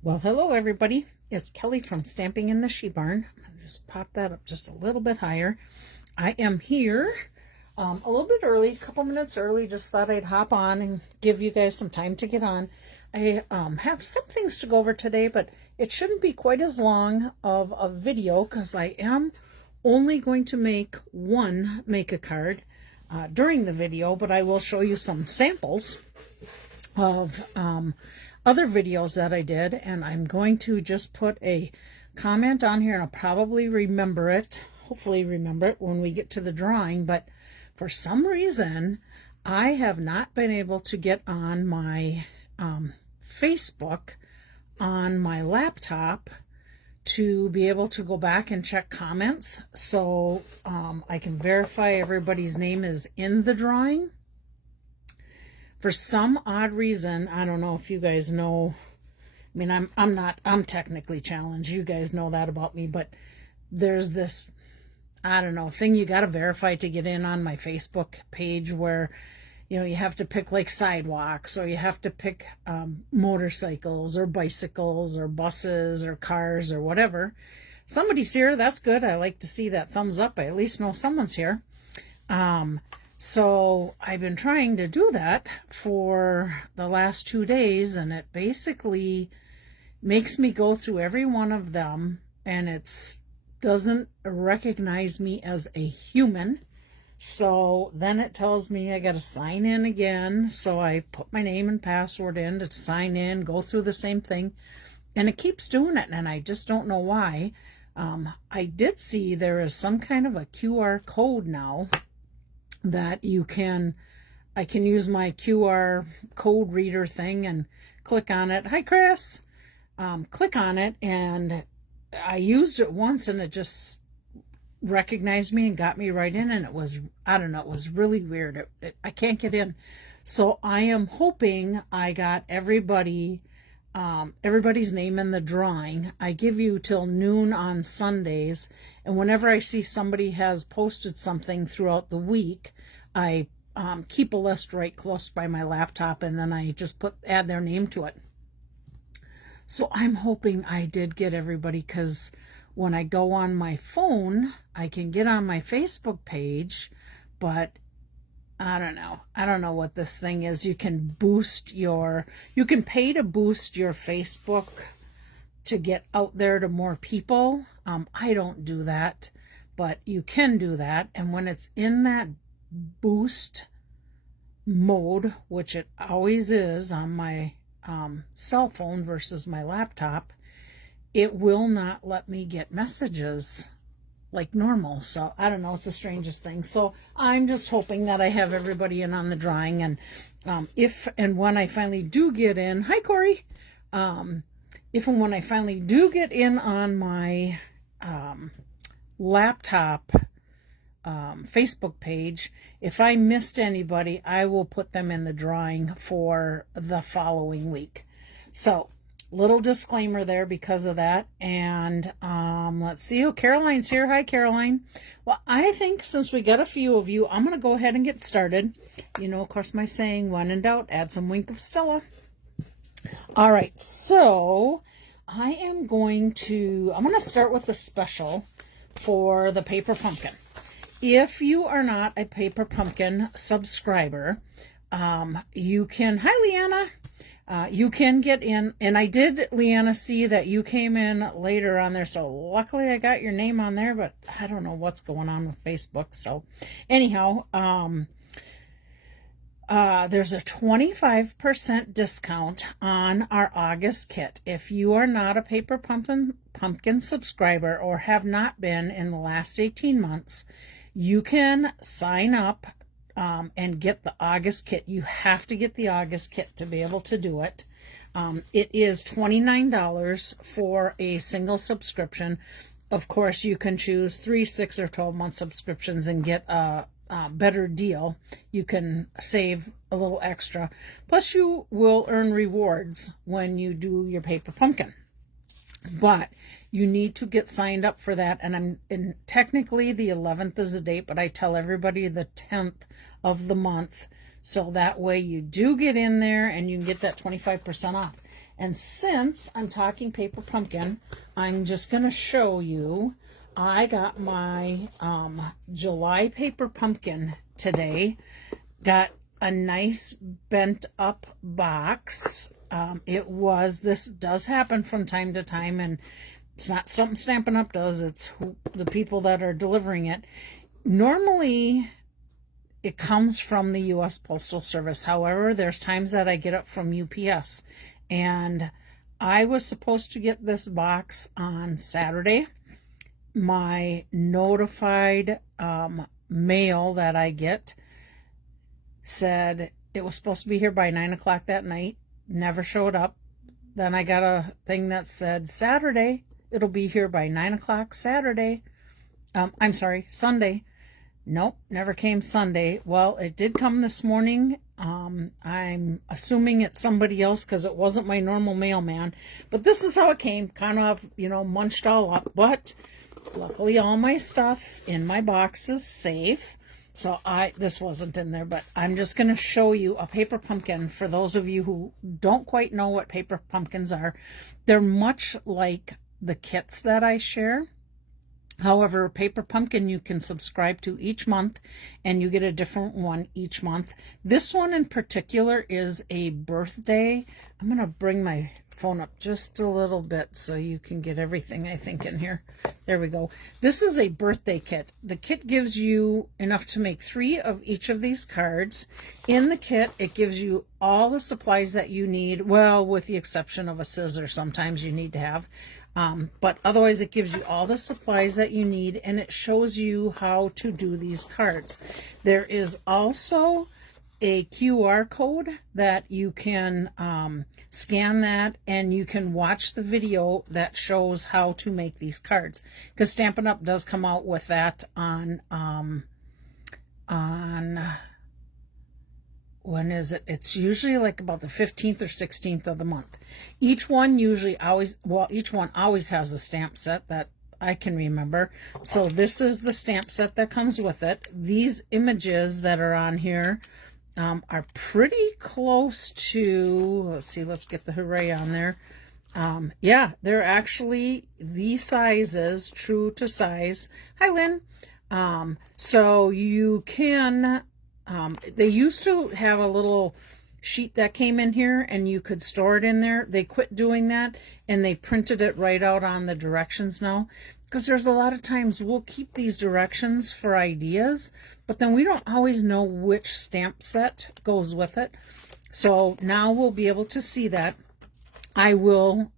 Well, hello everybody. It's Kelly from Stamping in the She Barn. I'll just pop that up just a little bit higher. I am here a little bit early, a couple minutes early. Just thought I'd hop on and give you guys some time to get on. I have some things to go over today, but it shouldn't be quite as long of a video because I am only going to make one make-a-card during the video, but I will show you some samples of other videos that I did, and I'm going to just put a comment on here, and I'll probably remember it, hopefully remember it when we get to the drawing, but for some reason I have not been able to get on my Facebook on my laptop to be able to go back and check comments so I can verify everybody's name is in the drawing. For some odd reason, I don't know if you guys know, I mean, I'm technically challenged. You guys know that about me, but there's this, I don't know, thing you got to verify to get in on my Facebook page where, you know, you have to pick like sidewalks, or you have to pick motorcycles or bicycles or buses or cars or whatever. Somebody's here. That's good. I like to see that thumbs up. I at least know someone's here. So I've been trying to do that for the last 2 days, and it basically makes me go through every one of them, and it doesn't recognize me as a human. So then it tells me I got to sign in again. So I put my name and password in to sign in, go through the same thing, and it keeps doing it, and I just don't know why. I did see there is some kind of a QR code now that I can use my QR code reader thing and click on it. Hi, Chris. Click on it, and I used it once, and it just recognized me and got me right in, and it was, I don't know, it was really weird. I can't get in. So I am hoping I got everybody's name in the drawing. I give you till noon on Sundays, and whenever I see somebody has posted something throughout the week, I keep a list right close by my laptop, and then I just add their name to it. So I'm hoping I did get everybody, because when I go on my phone, I can get on my Facebook page, but I don't know what this thing is. You can pay to boost your Facebook to get out there to more people. I don't do that, but you can do that. And when it's in that boost mode, which it always is on my cell phone versus my laptop, it will not let me get messages like normal. So I don't know, it's the strangest thing. So I'm just hoping that I have everybody in on the drawing, and if and when I finally do get in, hi Corey, if and when I finally do get in on my laptop Facebook page, if I missed anybody, I will put them in the drawing for the following week. So little disclaimer there because of that. And let's see. Oh, Caroline's here. Hi, Caroline. Well, I think since we got a few of you, I'm going to go ahead and get started. You know, of course, my saying, when in doubt, add some wink of Stella. All right. So I'm going to start with the special for the paper pumpkin. If you are not a paper pumpkin subscriber, you can, hi, Leanna. You can get in, and I did, Leanna, see that you came in later on there, so luckily I got your name on there, but I don't know what's going on with Facebook. So anyhow, there's a 25% discount on our August kit. If you are not a paper pumpkin subscriber or have not been in the last 18 months, you can sign up and get the August kit. You have to get the August kit to be able to do it. It is $29 for a single subscription. Of course, you can choose 3, 6, or 12-month subscriptions and get a better deal. You can save a little extra. Plus, you will earn rewards when you do your paper pumpkin. But you need to get signed up for that, and technically the 11th is the date, but I tell everybody the 10th of the month, so that way you do get in there and you can get that 25% off. And since I'm talking paper pumpkin, I'm just going to show you, I got my July paper pumpkin today. Got a nice bent up box. This does happen from time to time, and it's not something Stampin' Up does, it's the people that are delivering it. Normally, it comes from the U.S. Postal Service. However, there's times that I get it from UPS. And I was supposed to get this box on Saturday. My notified mail that I get said it was supposed to be here by 9 o'clock that night. Never showed up. Then I got a thing that said Saturday. It'll be here by 9 o'clock Saturday. I'm sorry, Sunday. Nope, never came Sunday. Well, it did come this morning. I'm assuming it's somebody else because it wasn't my normal mailman. But this is how it came, kind of, munched all up. But luckily all my stuff in my box is safe. So this wasn't in there, but I'm just going to show you a paper pumpkin for those of you who don't quite know what paper pumpkins are. They're much like the kits that I share. However, paper pumpkin you can subscribe to each month, and you get a different one each month. This one in particular is a birthday. I'm going to bring my phone up just a little bit so you can get everything I think in here. There we go. This is a birthday kit. The kit gives you enough to make 3 of each of these cards. In the kit, it gives you all the supplies that you need, well, with the exception of a scissor sometimes you need to have. But otherwise it gives you all the supplies that you need, and it shows you how to do these cards. There is also a QR code that you can scan that, and you can watch the video that shows how to make these cards, because Stampin' Up does come out with that on when is it? It's usually like about the 15th or 16th of the month. Each one always has a stamp set that I can remember. So this is the stamp set that comes with it. These images that are on here are pretty close to, let's see, let's get the hooray on there. Yeah, they're actually the sizes, true to size. Hi, Lynn. So you can... they used to have a little sheet that came in here and you could store it in there. They quit doing that and they printed it right out on the directions now, because there's a lot of times we'll keep these directions for ideas, but then we don't always know which stamp set goes with it. So now we'll be able to see that. I will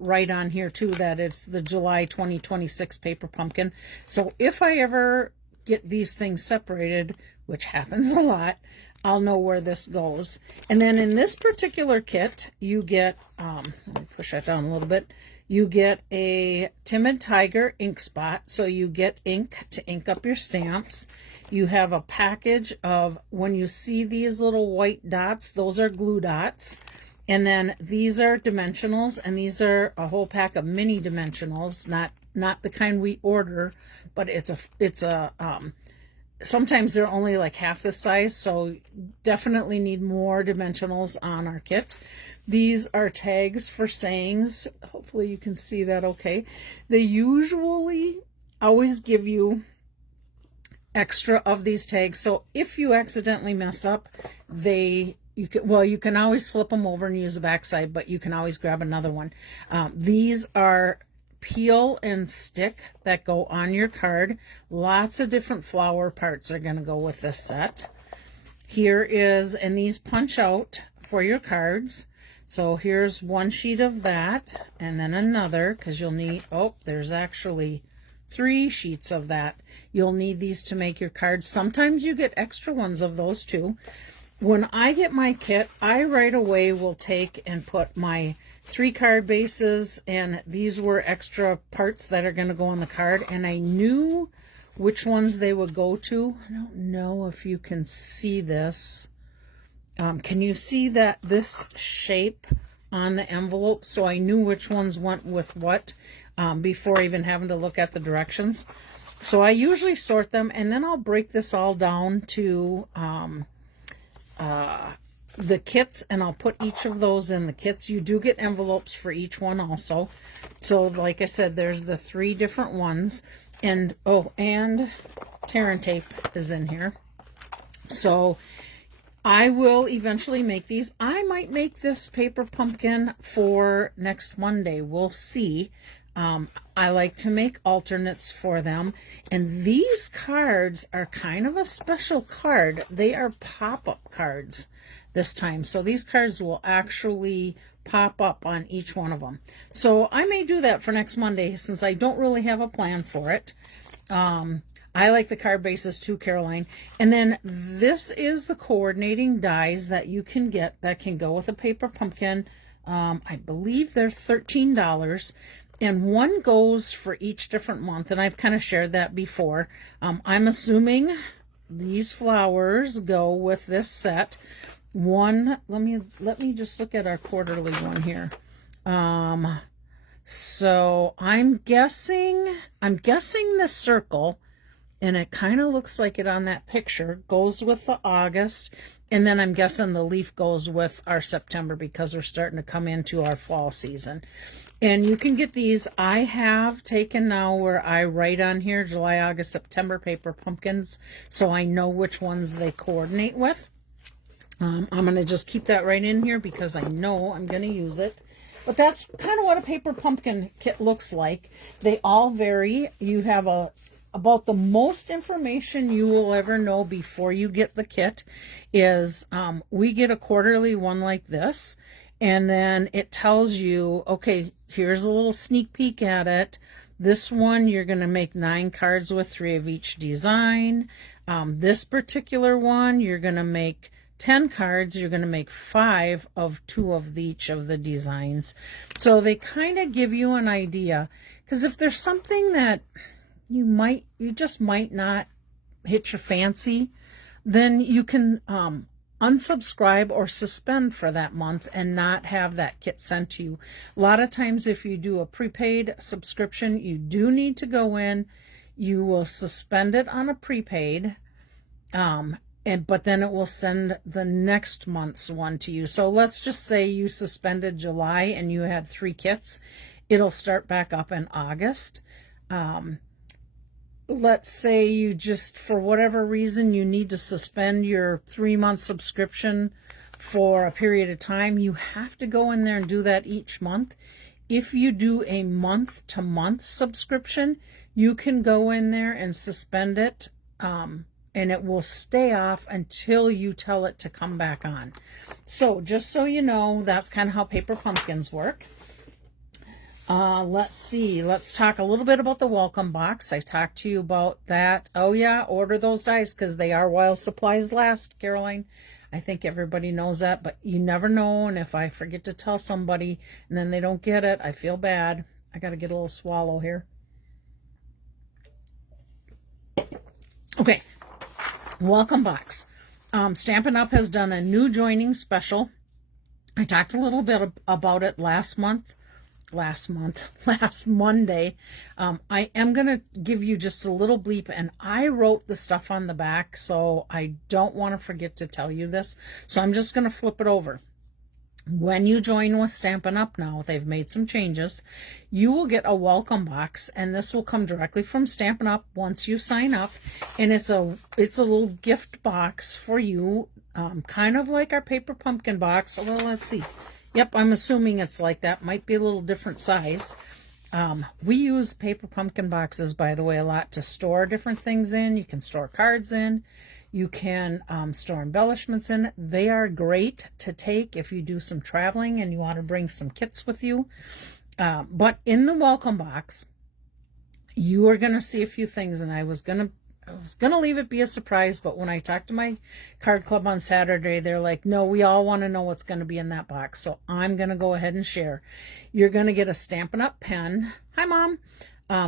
write on here too that it's the July 2026 paper pumpkin. So if I ever get these things separated, which happens a lot, I'll know where this goes. And then in this particular kit, you get, let me push that down a little bit, you get a Timid Tiger ink spot. So you get ink to ink up your stamps. You have a package of, when you see these little white dots, those are glue dots. And then these are dimensionals, and these are a whole pack of mini dimensionals, not the kind we order, but it's a sometimes they're only like half the size, so definitely need more dimensionals on our kit. These are tags for sayings. Hopefully you can see that okay. They usually always give you extra of these tags, so if you accidentally mess up, you can always flip them over and use the back side, but you can always grab another one. These are peel and stick that go on your card. Lots of different flower parts are going to go with this set. Here is, and these punch out for your cards. So here's one sheet of that, and then another, because you'll need, there's actually 3 sheets of that. You'll need these to make your cards. Sometimes you get extra ones of those too. When I get my kit, I right away will take and put my 3 card bases, and these were extra parts that are going to go on the card, and I knew which ones they would go to. I don't know if you can see this. Can you see that this shape on the envelope? So I knew which ones went with what before even having to look at the directions. So I usually sort them, and then I'll break this all down to the kits, and I'll put each of those in the kits. You do get envelopes for each one also. So like I said, there's the 3 different ones. And, oh, and tear and tape is in here. So I will eventually make these. I might make this paper pumpkin for next Monday. We'll see. I like to make alternates for them. And these cards are kind of a special card. They are pop-up cards this time. So these cards will actually pop up on each one of them. So I may do that for next Monday since I don't really have a plan for it. I like the card bases too, Caroline. And then this is the coordinating dies that you can get that can go with a paper pumpkin. I believe they're $13. And one goes for each different month. And I've kind of shared that before. I'm assuming these flowers go with this set. One, let me just look at our quarterly one here. So I'm guessing the circle, and it kind of looks like it on that picture, goes with the August, and then I'm guessing the leaf goes with our September because we're starting to come into our fall season. And you can get these. I have taken now where I write on here July, August, September paper pumpkins, so I know which ones they coordinate with. I'm going to just keep that right in here because I know I'm going to use it. But that's kind of what a paper pumpkin kit looks like. They all vary. You have about the most information you will ever know before you get the kit is we get a quarterly one like this. And then it tells you, okay, here's a little sneak peek at it. This one, you're going to make 9 cards with 3 of each design. This particular one, you're going to make 10 cards. You're going to make 5 of 2 of each of the designs. So they kind of give you an idea. Because if there's something that you just might not hit your fancy, then you can unsubscribe or suspend for that month and not have that kit sent to you. A lot of times if you do a prepaid subscription, you do need to go in. You will suspend it on a prepaid, but then it will send the next month's one to you. So let's just say you suspended July and you had 3 kits. It'll start back up in August. Let's say you just, for whatever reason, you need to suspend your 3-month subscription for a period of time. You have to go in there and do that each month. If you do a month-to-month subscription, you can go in there and suspend it, and it will stay off until you tell it to come back on. So just so you know, that's kind of how paper pumpkins work. Let's see. Let's talk a little bit about the welcome box. I talked to you about that. Oh yeah, order those dies because they are while supplies last, Caroline. I think everybody knows that, but you never know. And if I forget to tell somebody and then they don't get it, I feel bad. I got to get a little swallow here. Okay. Welcome box. Stampin' Up! Has done a new joining special. I talked a little bit about it last Monday. I am going to give you just a little bleep, and I wrote the stuff on the back, so I don't want to forget to tell you this. So I'm just going to flip it over. When you join with Stampin' Up! Now, they've made some changes. You will get a welcome box, and this will come directly from Stampin' Up! Once you sign up, and it's a little gift box for you, kind of like our paper pumpkin box. Well, let's see. Yep, I'm assuming it's like that. Might be a little different size. We use paper pumpkin boxes, by the way, a lot to store different things in. You can store cards in. You can store embellishments in. They are great to take if you do some traveling and you want to bring some kits with you. But in the welcome box, you are going to see a few things, and I was going to leave it be a surprise, but when I talked to my card club on Saturday, they're like, no, we all want to know what's going to be in that box. So I'm going to go ahead and share. You're going to get a Stampin' Up! Pen. Hi, Mom.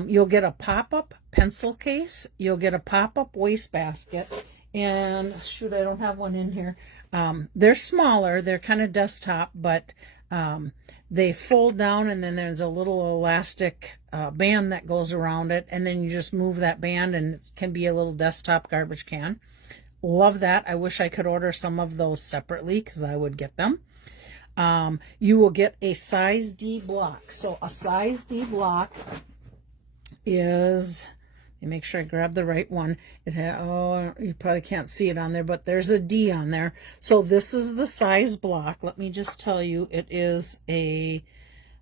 You'll get a pop-up pencil case. You'll get a pop-up wastebasket. And shoot, I don't have one in here. They're smaller. They're kind of desktop, but they fold down, and then there's a little elastic band that goes around it, and then you just move that band, and it can be a little desktop garbage can. Love that. I wish I could order some of those separately because I would get them. You will get a size D block. So a size D block is, let me make sure I grab the right one. Oh, you probably can't see it on there, but there's a D on there. So this is the size block. Let me just tell you, it is a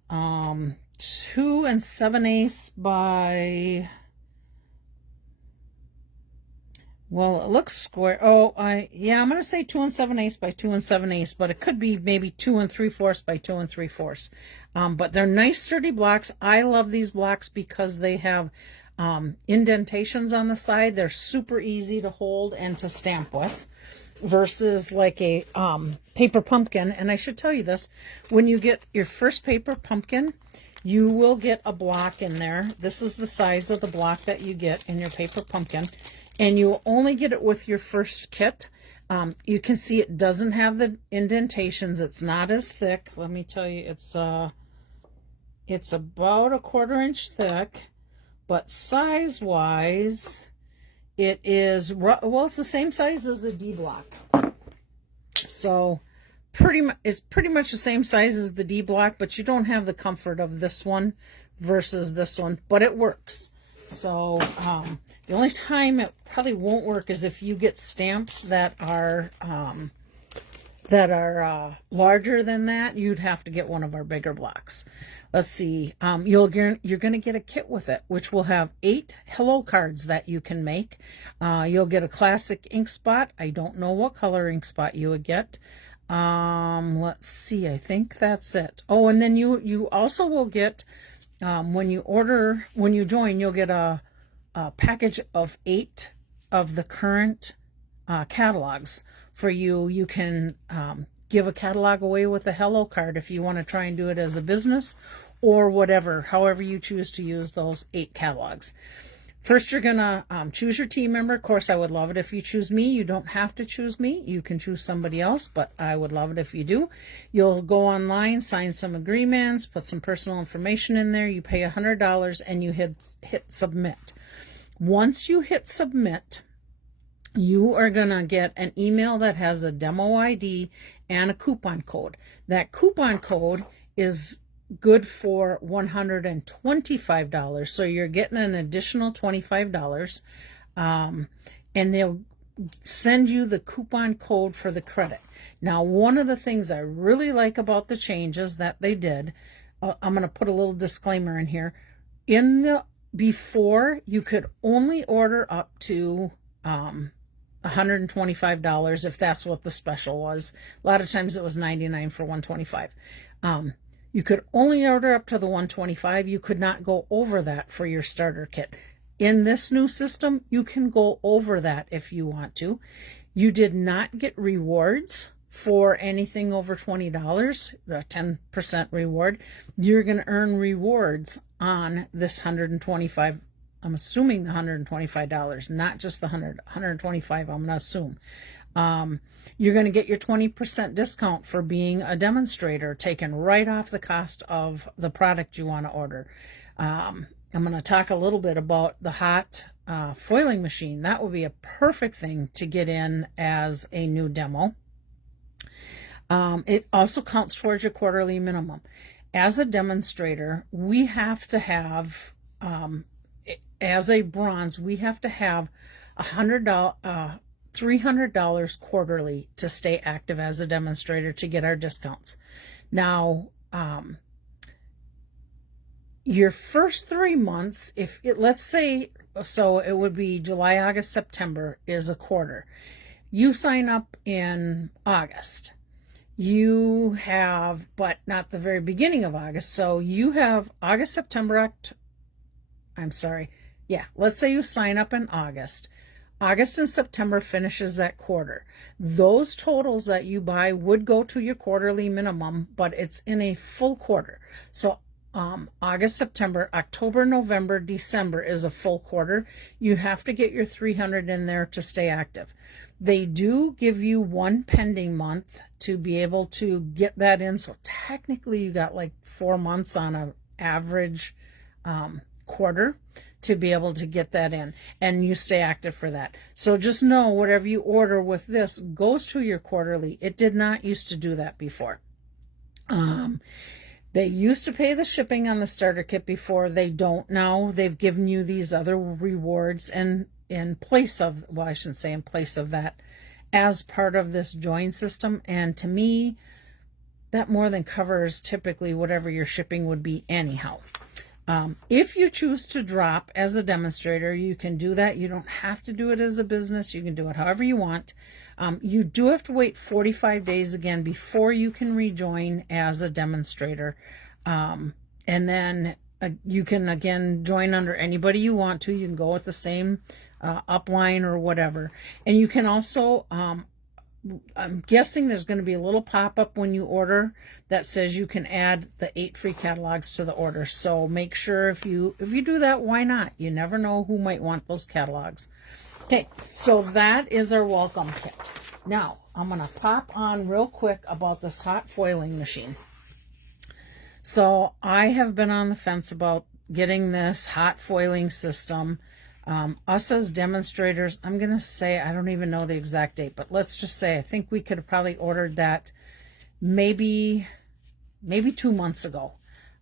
2 7/8 by, well, it looks square. Oh, yeah, I'm going to say 2 7/8 by 2 7/8, but it could be maybe 2 3/4 by 2 3/4. But they're nice sturdy blocks. I love these blocks because they have indentations on the side. They're super easy to hold and to stamp with, versus like a paper pumpkin. And I should tell you this, when you get your first paper pumpkin, you will get a block in there. This is the size of the block that you get in your paper pumpkin, and you only get it with your first kit. You can see it doesn't have the indentations. It's not as thick. Let me tell you, it's about a 1/4 inch thick, but size wise it is, well, it's the same size as the D block. So it's pretty much the same size as the D block, but you don't have the comfort of this one versus this one, but it works. So the only time it probably won't work is if you get stamps that are larger than that. You'd have to get one of our bigger blocks. Let's see. You're going to get a kit with it, which will have 8 hello cards that you can make. You'll get a classic ink spot. I don't know what color ink spot you would get. Let's see. I think that's it. Oh, and then you also will get, when you join, you'll get a package of 8 of the current catalogs for you. You can give a catalog away with a hello card if you want to try and do it as a business or whatever, however you choose to use those 8 catalogs. First, you're going to choose your team member. Of course, I would love it if you choose me. You don't have to choose me. You can choose somebody else, but I would love it if you do. You'll go online, sign some agreements, put some personal information in there. You pay $100 and you hit submit. Once you hit submit, you are going to get an email that has a demo ID and a coupon code. That coupon code is good for $125. So you're getting an additional $25. And they'll send you the coupon code for the credit. Now, one of the things I really like about the changes that they did, I'm going to put a little disclaimer in here. Before, you could only order up to $125 if that's what the special was. A lot of times it was $99 for $125. You could only order up to the $125. You could not go over that for your starter kit. In this new system, you can go over that if you want to. You did not get rewards for anything over $20, a 10% reward. You're going to earn rewards on this $125. I'm assuming the $125, not just the $125, I'm going to assume. You're going to get your 20% discount for being a demonstrator taken right off the cost of the product you want to order. I'm going to talk a little bit about the hot foiling machine. That will be a perfect thing to get in as a new demo. It also counts towards your quarterly minimum. As a demonstrator, we have to have, as a bronze, we have to have $300 quarterly to stay active as a demonstrator to get our discounts. Now, your first 3 months, let's say, so it would be July, August, September is a quarter. You sign up in August. You have, but not the very beginning of August. So you have August, September, let's say you sign up in August. August and September finishes that quarter. Those totals that you buy would go to your quarterly minimum, but it's in a full quarter. So August, September, October, November, December is a full quarter. You have to get your 300 in there to stay active. They do give you 1 pending month to be able to get that in. So technically you got like 4 months on an average quarter to be able to get that in, and you stay active for that. So just know whatever you order with this goes to your quarterly. It did not used to do that before. They used to pay the shipping on the starter kit before. They don't now. They've given you these other rewards and in place of, well, I shouldn't say in place of that, as part of this join system. And to me, that more than covers typically whatever your shipping would be anyhow. If you choose to drop as a demonstrator, you can do that. You don't have to do it as a business. You can do it however you want. You do have to wait 45 days again before you can rejoin as a demonstrator. And then you can, again, join under anybody you want to. You can go with the same upline or whatever. And you can also, I'm guessing there's going to be a little pop-up when you order that says you can add the 8 free catalogs to the order. So make sure if you do that, why not? You never know who might want those catalogs. Okay, so that is our welcome kit. Now, I'm going to pop on real quick about this hot foiling machine. So I have been on the fence about getting this hot foiling system. Us as demonstrators, I'm going to say, I don't even know the exact date, but let's just say I think we could have probably ordered that maybe 2 months ago.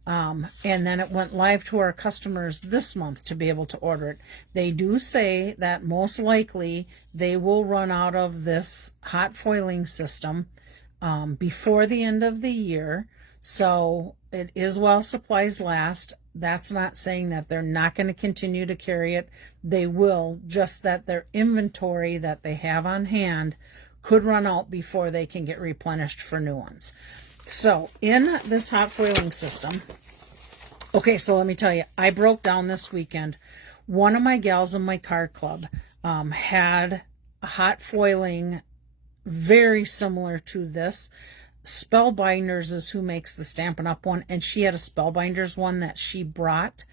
And then it went live to our customers this month to be able to order it. They do say that most likely they will run out of this hot foiling system before the end of the year. So it is while supplies last. That's not saying that they're not going to continue to carry it. They will, just that their inventory that they have on hand could run out before they can get replenished for new ones. So in this hot foiling system, okay, so let me tell you, I broke down this weekend. One of my gals in my card club had a hot foiling very similar to this. Spellbinders is who makes the Stampin' Up one, and she had a Spellbinders one that she brought,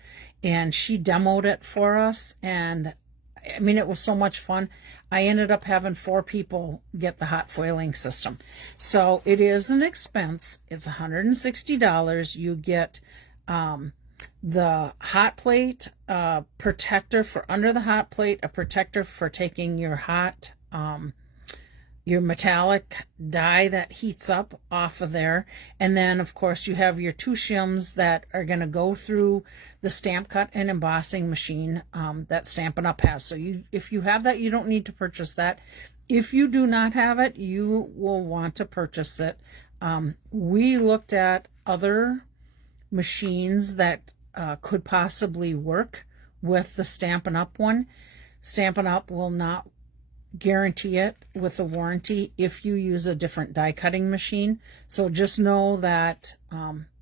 and she demoed it for us, and I mean, it was so much fun. I ended up having 4 people get the hot foiling system. So it is an expense. It's $160. You get the hot plate, protector for under the hot plate, a protector for taking your hot your metallic die that heats up off of there. And then, of course, you have your 2 shims that are going to go through the stamp cut and embossing machine that Stampin' Up has. So if you have that, you don't need to purchase that. If you do not have it, you will want to purchase it. We looked at other machines that could possibly work with the Stampin' Up one. Stampin' Up will not guarantee it with a warranty if you use a different die cutting machine. So just know that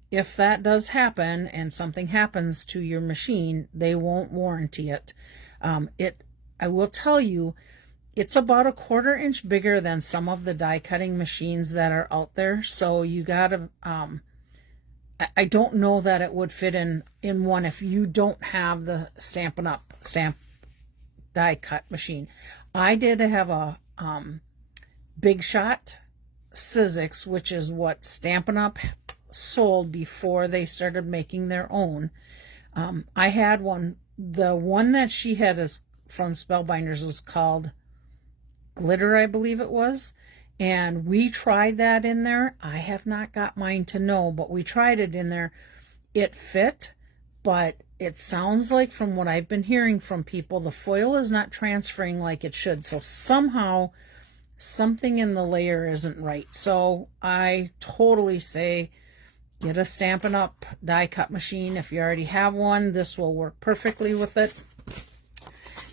if that does happen and something happens to your machine, they won't warranty it. I will tell you, it's about a 1/4 inch bigger than some of the die cutting machines that are out there. So you gotta, I don't know that it would fit in one if you don't have the Stampin' Up stamp die cut machine. I did have a Big Shot Scenic, which is what Stampin' Up sold before they started making their own. I had one. The one that she had is from Spellbinders was called Glitter, I believe it was. And we tried that in there. I have not got mine to know, but we tried it in there. It fit, but it sounds like, from what I've been hearing from people, the foil is not transferring like it should. So somehow something in the layer isn't right. So I totally say get a Stampin' Up die cut machine. If you already have one, this will work perfectly with it.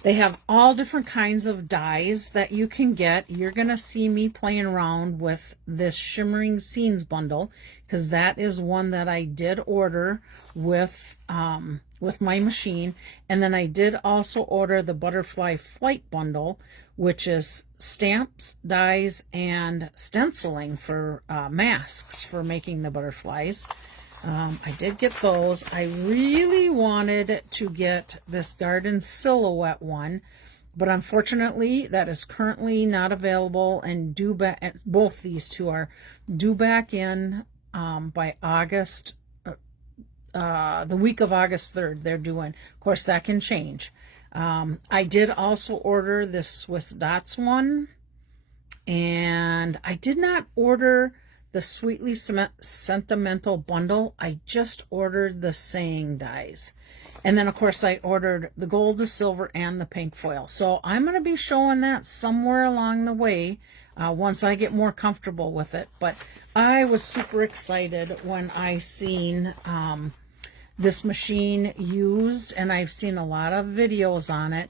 They have all different kinds of dies that you can get. You're going to see me playing around with this Shimmering Scenes bundle, because that is one that I did order with my machine. And then I did also order the Butterfly Flight bundle, which is stamps, dies, and stenciling for masks for making the butterflies. I did get those. I really wanted to get this Garden Silhouette one, but unfortunately that is currently not available, and due back. Both these two are due back in by August the week of August 3rd they're doing. Of course, that can change. I did also order this Swiss Dots one, and I did not order the Sweetly Sentimental bundle. I just ordered the saying dies. And then, of course, I ordered the gold, the silver, and the pink foil. So I'm going to be showing that somewhere along the way once I get more comfortable with it. But I was super excited when I seen this machine used, and I've seen a lot of videos on it.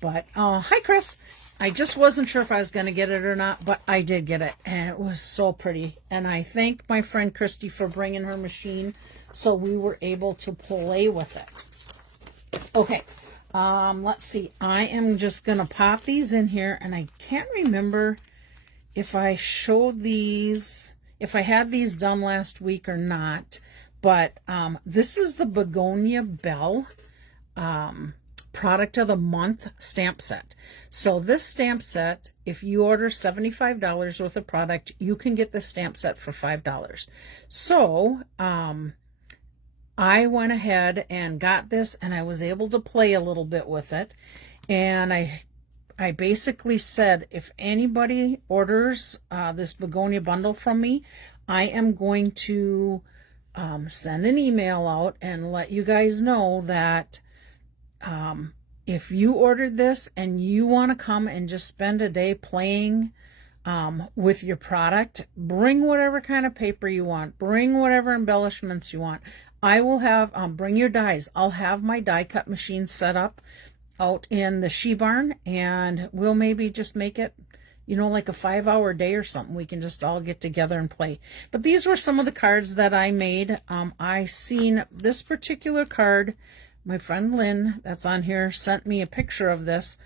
But hi, Chris. I just wasn't sure if I was going to get it or not, but I did get it, and it was so pretty. And I thank my friend Christy for bringing her machine so we were able to play with it. Okay, let's see. I am just going to pop these in here, and I can't remember if I showed these, if I had these done last week or not, but this is the Begonia Belle Product of the Month stamp set. So this stamp set, if you order $75 worth of product, you can get the stamp set for $5. So I went ahead and got this, and I was able to play a little bit with it. And I basically said, if anybody orders this Begonia bundle from me, I am going to send an email out and let you guys know that if you ordered this and you want to come and just spend a day playing with your product, bring whatever kind of paper you want, bring whatever embellishments you want. I will have, bring your dies. I'll have my die cut machine set up out in the She Barn, and we'll maybe just make it, you know, like a 5-hour day or something. We can just all get together and play. But these were some of the cards that I made. I seen this particular card. My friend Lynn, that's on here, sent me a picture of this.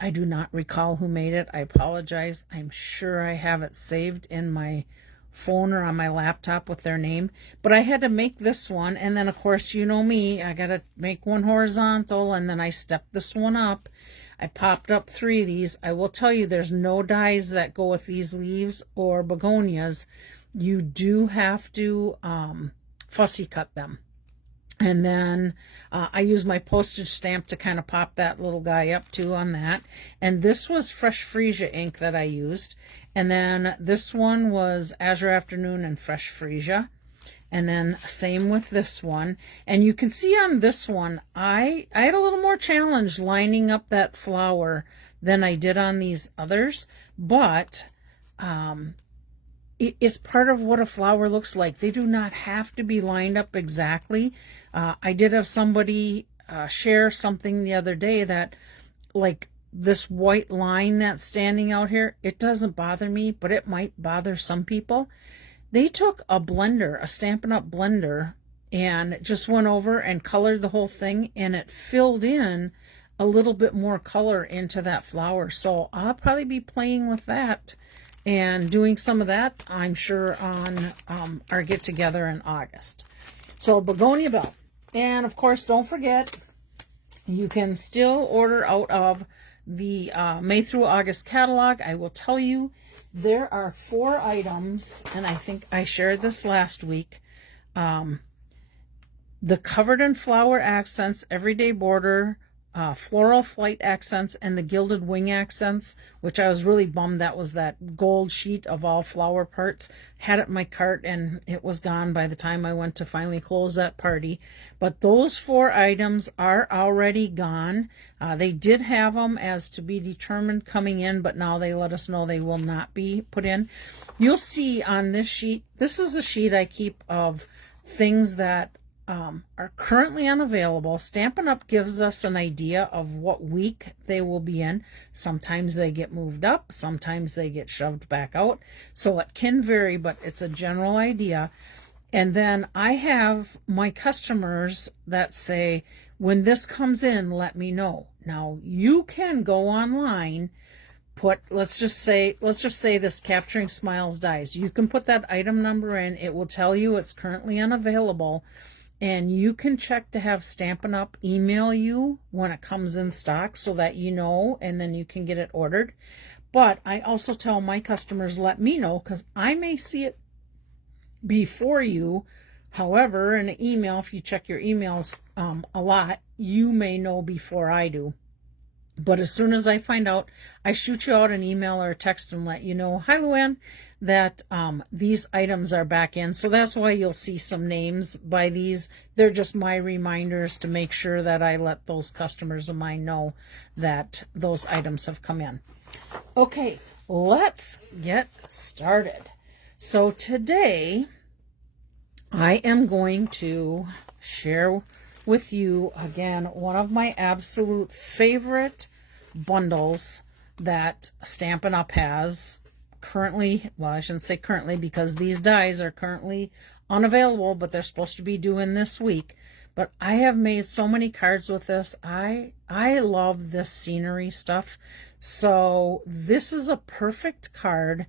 I do not recall who made it. I apologize. I'm sure I have it saved in my phone or on my laptop with their name. But I had to make this one. And then, of course, you know me. I got to make one horizontal, and then I stepped this one up. I popped up 3 of these. I will tell you, there's no dies that go with these leaves or begonias. You do have to fussy cut them. And then I use my postage stamp to kind of pop that little guy up too on that. And this was Fresh Freesia ink that I used. And then this one was Azure Afternoon and Fresh Freesia. And then same with this one. And you can see on this one, I had a little more challenge lining up that flower than I did on these others. But it is part of what a flower looks like. They do not have to be lined up exactly. I did have somebody share something the other day that, like, this white line that's standing out here, it doesn't bother me, but it might bother some people. They took a blender, a Stampin' Up blender, and just went over and colored the whole thing, and it filled in a little bit more color into that flower. So I'll probably be playing with that and doing some of that, I'm sure, on our get-together in August. So Begonia Belle. And, of course, don't forget, you can still order out of the May through August catalog. I will tell you, there are 4 items, and I think I shared this last week. The Covered in Flower Accents Everyday Border Floral Flight Accents and the Gilded Wing Accents, which I was really bummed that was that gold sheet of all flower parts. Had it in my cart and it was gone by the time I went to finally close that party. But those 4 items are already gone. They did have them as to be determined coming in, but now they let us know they will not be put in. You'll see on this sheet, this is a sheet I keep of things that are currently unavailable. Stampin' Up gives us an idea of what week they will be in. Sometimes they get moved up, sometimes they get shoved back out. So it can vary, but it's a general idea. And then I have my customers that say, when this comes in, let me know. Now you can go online, put, let's just say this Capturing Smiles dies. You can put that item number in. It will tell you it's currently unavailable. And you can check to have Stampin' Up email you when it comes in stock so that you know, and then you can get it ordered. But I also tell my customers, let me know, because I may see it before you. However, in an email, if you check your emails a lot, you may know before I do. But as soon as I find out, I shoot you out an email or a text and let you know, hi Luann, that these items are back in. So that's why you'll see some names by these. They're just my reminders to make sure that I let those customers of mine know that those items have come in. Okay, let's get started. So today I am going to share with you again one of my absolute favorite bundles that Stampin' Up has currently. Well, I shouldn't say currently because these dies are currently unavailable, but they're supposed to be due in this week. But I have made so many cards with this. I love this scenery stuff. So this is a perfect card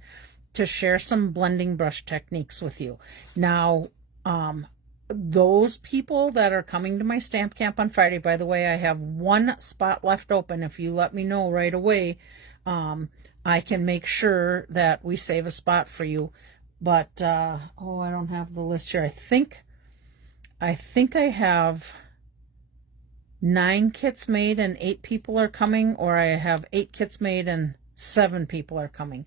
to share some blending brush techniques with you. Now, those people that are coming to my stamp camp on Friday, by the way, I have one spot left open. If you let me know right away, I can make sure that we save a spot for you. But oh, I don't have the list here. I think I have 9 kits made and 8 people are coming, or I have 8 kits made and 7 people are coming.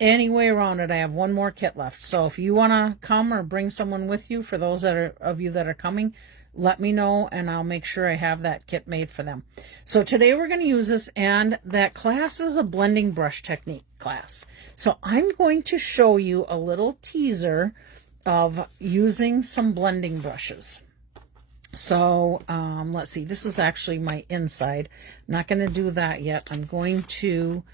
Any way around it, I have one more kit left. So if you want to come or bring someone with you, for those of you that are coming, let me know and I'll make sure I have that kit made for them. So today we're going to use this, and that class is a blending brush technique class. So I'm going to show you a little teaser of using some blending brushes. So let's see, this is actually my inside. I'm not going to do that yet. I'm going to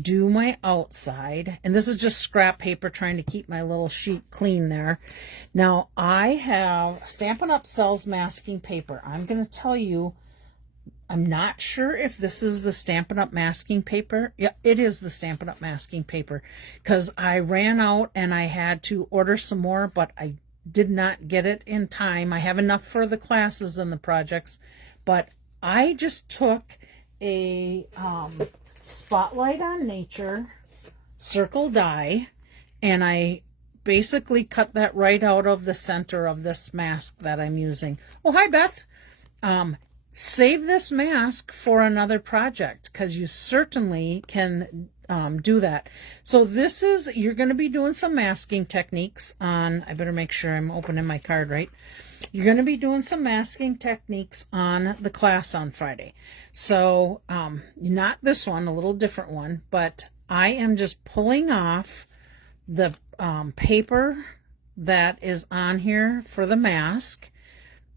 do my outside, and this is just scrap paper trying to keep my little sheet clean there. Now I have Stampin' Up sells masking paper. I'm going to tell you, I'm not sure if this is the Stampin' Up masking paper. Yeah, it is the Stampin' Up masking paper, because I ran out and I had to order some more, but I did not get it in time. I have enough for the classes and the projects, but I just took a Spotlight on Nature circle die, and I basically cut that right out of the center of this mask that I'm using. Oh, hi Beth. Save this mask for another project, because you certainly can do that. So this is, you're going to be doing some masking techniques on, I better make sure I'm opening my card right. You're going to be doing some masking techniques on the class on Friday. So not this one, a little different one, but I am just pulling off the paper that is on here for the mask,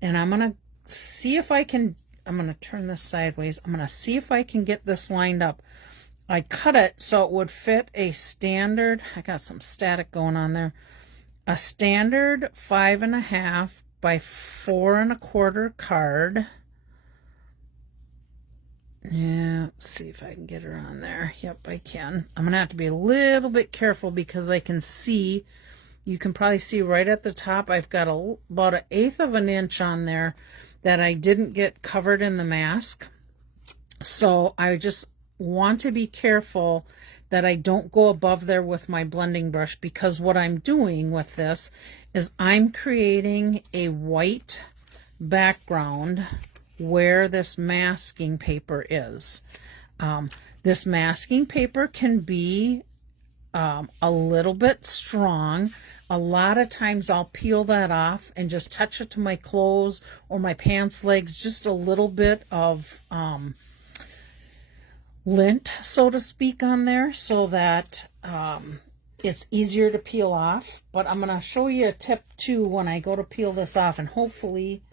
and I'm going to see if I can, I'm going to turn this sideways. I'm going to see if I can get this lined up. I cut it so it would fit a standard, I got some static going on there, a standard 5.5 by 4 1/4 card. Yeah, let's see if I can get her on there. Yep, I can. I'm going to have to be a little bit careful because I can see, you can probably see right at the top, I've got about 1/8 of an inch on there that I didn't get covered in the mask. So I just want to be careful that I don't go above there with my blending brush, because what I'm doing with this is I'm creating a white background where this masking paper is. This masking paper can be a little bit strong. A lot of times I'll peel that off and just touch it to my clothes or my pants legs, just a little bit of lint, so to speak, on there, so that it's easier to peel off. But I'm going to show you a tip too when I go to peel this off, and hopefully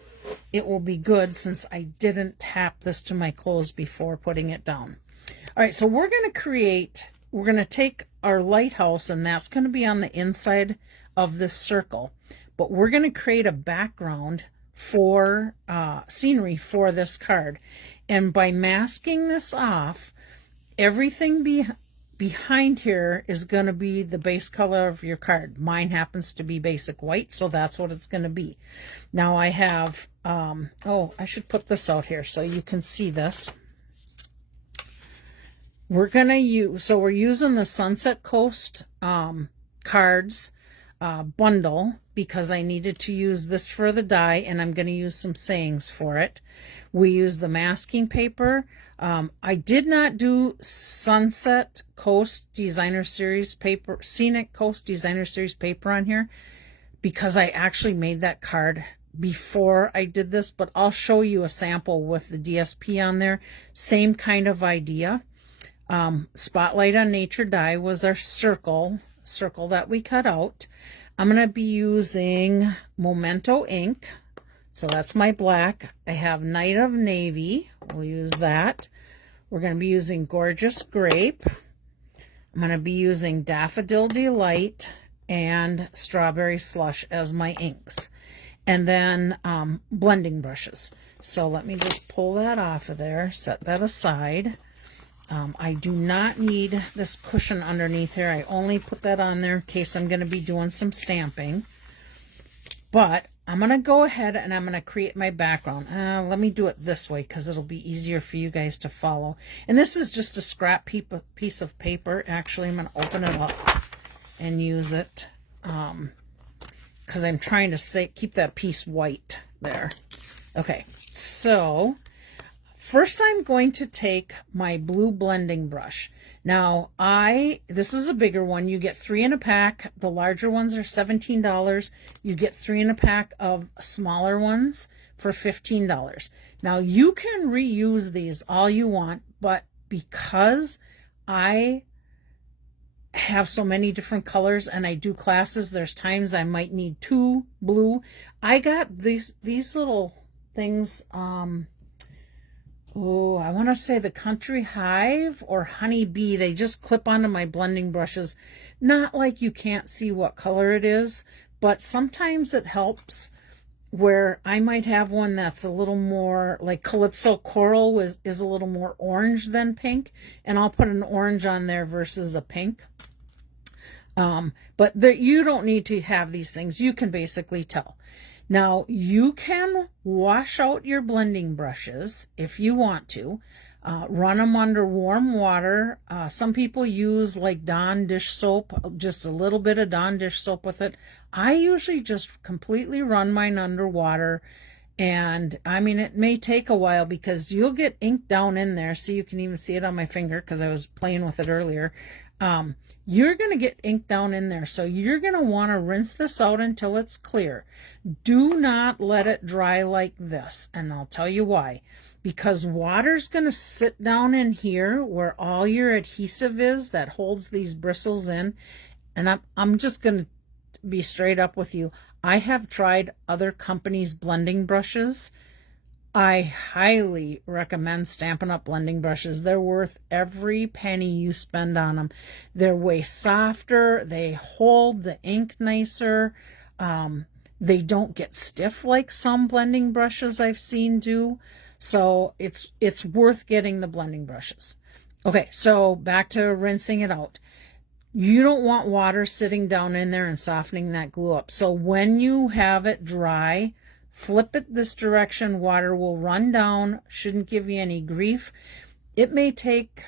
it will be good since I didn't tap this to my clothes before putting it down. All right, so we're going to take our lighthouse, and that's going to be on the inside of this circle, but we're going to create a background for scenery for this card. And by masking this off, everything behind here is going to be the base color of your card. Mine happens to be basic white, so that's what it's going to be. Now I have, oh, I should put this out here so you can see this. We're going to use, so we're using the Sunset Coast cards bundle because I needed to use this for the die, and I'm going to use some sayings for it. We use the masking paper. I did not do Sunset Coast Designer Series paper, Scenic Coast Designer Series paper on here, because I actually made that card before I did this, but I'll show you a sample with the DSP on there. Same kind of idea. Spotlight on Nature die was our circle that we cut out. I'm going to be using Memento ink. So that's my black. I have Night of Navy. We'll use that. We're going to be using Gorgeous Grape. I'm going to be using Daffodil Delight and Strawberry Slush as my inks. And then blending brushes. So let me just pull that off of there, set that aside. I do not need this cushion underneath here. I only put that on there in case I'm going to be doing some stamping. But I'm going to go ahead and I'm going to create my background. Let me do it this way because it'll be easier for you guys to follow. And this is just a scrap piece of paper. Actually, I'm going to open it up and use it because I'm trying to keep that piece white there. Okay, so first I'm going to take my blue blending brush. Now, this is a bigger one. You get 3 in a pack. The larger ones are $17. You get 3 in a pack of smaller ones for $15. Now, you can reuse these all you want, but because I have so many different colors and I do classes, there's times I might need 2 blue. I got these little things, oh, I want to say the Country Hive or Honey Bee. They just clip onto my blending brushes. Not like you can't see what color it is, but sometimes it helps where I might have one that's a little more like Calypso Coral is a little more orange than pink, and I'll put an orange on there versus a pink. But you don't need to have these things. You can basically tell. Now, you can wash out your blending brushes if you want to. Run them under warm water. Some people use like Dawn dish soap, just a little bit of Dawn dish soap with it. I usually just completely run mine under water. And I mean, it may take a while because you'll get ink down in there. So you can even see it on my finger because I was playing with it earlier. You're going to get ink down in there. So you're going to want to rinse this out until it's clear. Do not let it dry like this. And I'll tell you why. Because water's going to sit down in here where all your adhesive is that holds these bristles in. And I'm just going to be straight up with you. I have tried other companies' blending brushes. I highly recommend Stampin' Up! Blending brushes. They're worth every penny you spend on them. They're way softer. They hold the ink nicer. They don't get stiff like some blending brushes I've seen do. So it's worth getting the blending brushes. Okay, so back to rinsing it out. You don't want water sitting down in there and softening that glue up. So when you have it dry, flip it this direction, water will run down, shouldn't give you any grief. It may take,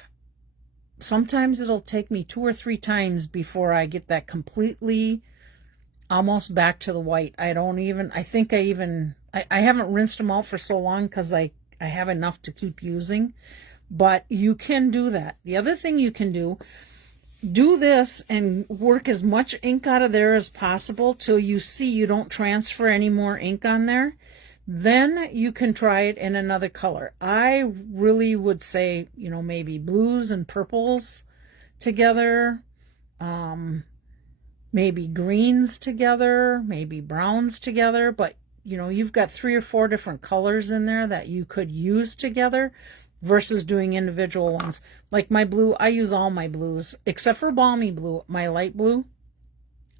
sometimes it'll take me 2 or 3 times before I get that completely almost back to the white. I haven't rinsed them out for so long because I have enough to keep using, but you can do that. The other thing you can do this and work as much ink out of there as possible till you see you don't transfer any more ink on there. Then you can try it in another color. I really would say, maybe blues and purples together, maybe greens together, maybe browns together, but you've got 3 or 4 different colors in there that you could use together versus doing individual ones. Like my blue, I use all my blues except for Balmy Blue, my light blue.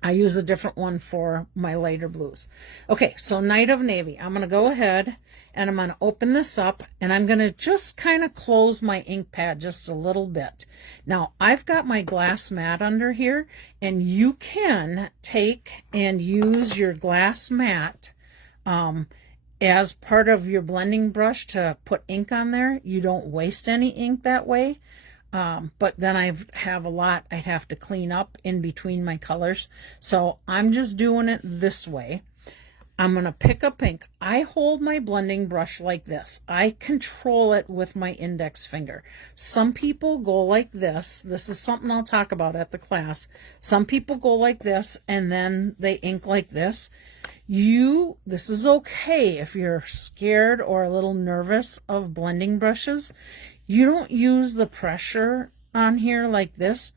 I use a different one for my lighter blues. Okay, so Night of Navy. I'm going to go ahead and I'm going to open this up and I'm going to just kind of close my ink pad just a little bit. Now, I've got my glass mat under here, and you can take and use your glass mat as part of your blending brush to put ink on there. You don't waste any ink that way. but then I have a lot I'd have to clean up in between my colors. So I'm just doing it this way. I'm going to pick up ink. I hold my blending brush like this. I control it with my index finger. Some people go like this. This is something I'll talk about at the class. Some people go like this and then they ink like this. This is okay if you're scared or a little nervous of blending brushes. You don't use the pressure on here like this.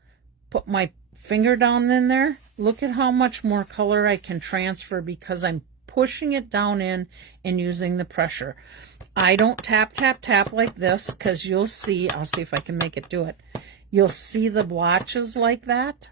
Put my finger down in there. Look at how much more color I can transfer because I'm pushing it down in and using the pressure. I don't tap, tap, tap like this because you'll see, I'll see if I can make it do it. You'll see the blotches like that.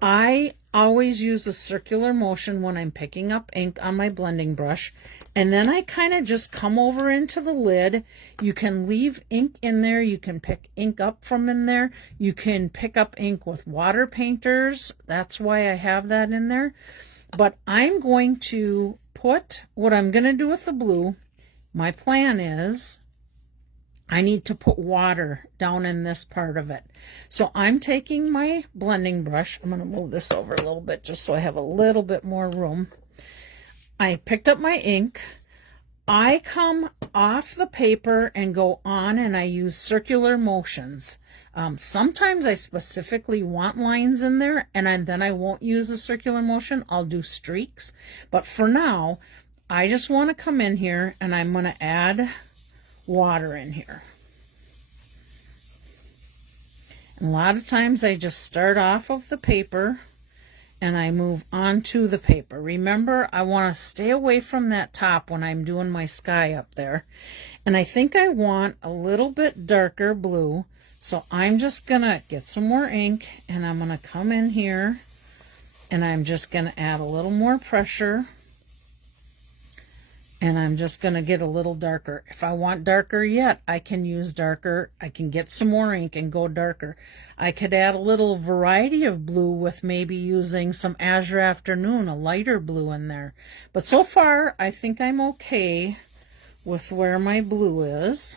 I always use a circular motion when I'm picking up ink on my blending brush. And then I kind of just come over into the lid. You can leave ink in there. You can pick ink up from in there. You can pick up ink with water painters. That's why I have that in there. But I'm going to put what I'm going to do with the blue. My plan is I need to put water down in this part of it. So I'm taking my blending brush. I'm going to move this over a little bit just so I have a little bit more room. I picked up my ink. I come off the paper and go on, and I use circular motions. Sometimes I specifically want lines in there, and then I won't use a circular motion. I'll do streaks. But for now, I just want to come in here and I'm going to add water in here. And a lot of times I just start off of the paper and I move onto the paper. Remember, I want to stay away from that top when I'm doing my sky up there. And I think I want a little bit darker blue. So I'm just going to get some more ink and I'm going to come in here and I'm just going to add a little more pressure. And I'm just going to get a little darker. If I want darker yet, I can use darker. I can get some more ink and go darker. I could add a little variety of blue with maybe using some Azure Afternoon, a lighter blue in there. But so far, I think I'm okay with where my blue is.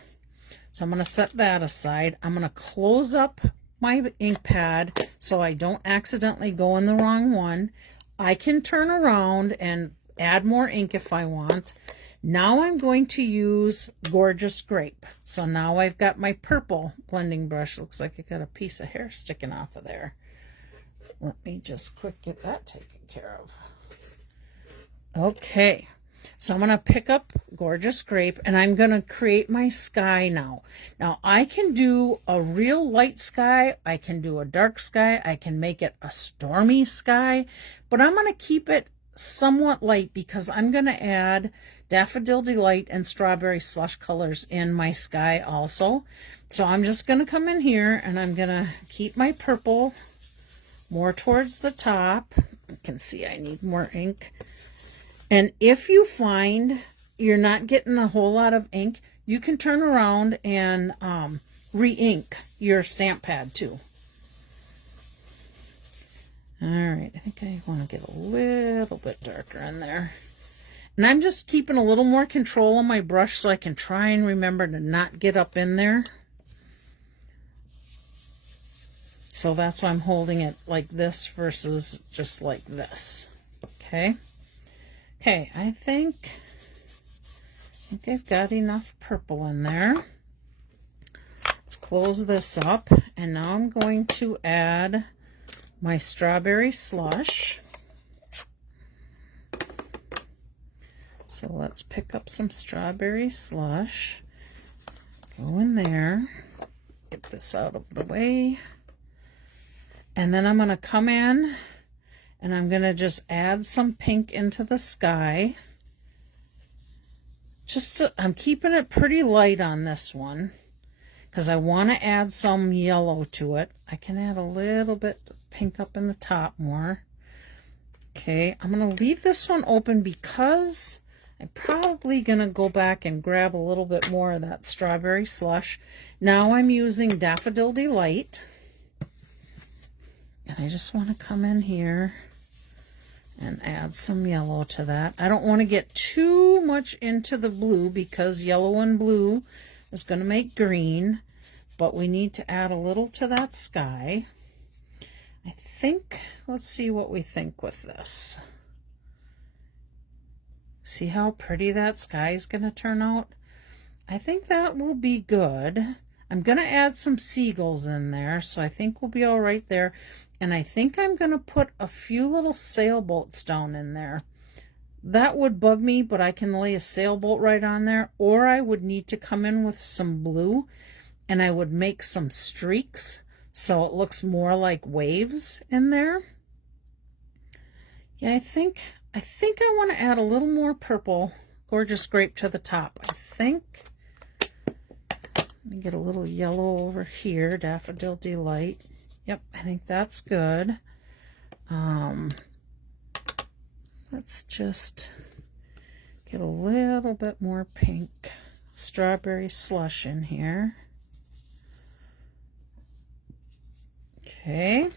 So I'm going to set that aside. I'm going to close up my ink pad so I don't accidentally go in the wrong one. I can turn around and add more ink if I want. Now I'm going to use Gorgeous Grape. So now I've got my purple blending brush. Looks like I got a piece of hair sticking off of there. Let me just quick get that taken care of. Okay, so I'm going to pick up Gorgeous Grape and I'm going to create my sky now. Now I can do a real light sky. I can do a dark sky. I can make it a stormy sky, but I'm going to keep it somewhat light because I'm going to add Daffodil Delight and Strawberry Slush colors in my sky also. So I'm just going to come in here and I'm going to keep my purple more towards the top. You can see I need more ink. And if you find you're not getting a whole lot of ink, you can turn around and re-ink your stamp pad too. All right, I think I want to get a little bit darker in there. And I'm just keeping a little more control on my brush so I can try and remember to not get up in there. So that's why I'm holding it like this versus just like this. Okay. Okay, I think I've got enough purple in there. Let's close this up. And now I'm going to add my Strawberry Slush. So let's pick up some Strawberry Slush. Go in there. Get this out of the way. And then I'm going to come in and I'm going to just add some pink into the sky. I'm keeping it pretty light on this one because I want to add some yellow to it. I can add a little bit pink up in the top more. Okay, I'm going to leave this one open because I'm probably going to go back and grab a little bit more of that Strawberry Slush. Now I'm using Daffodil Delight. And I just want to come in here and add some yellow to that. I don't want to get too much into the blue because yellow and blue is going to make green. but we need to add a little to that sky. I think, let's see what we think with this. See how pretty that sky is going to turn out? I think that will be good. I'm going to add some seagulls in there, so I think we'll be all right there. And I think I'm going to put a few little sailboats down in there. That would bug me, but I can lay a sailboat right on there, or I would need to come in with some blue and I would make some streaks so it looks more like waves in there. Yeah, I think I want to add a little more purple Gorgeous Grape to the top. I think. Let me get a little yellow over here, Daffodil Delight. Yep, I think that's good. Let's just get a little bit more pink Strawberry Slush in here. Okay.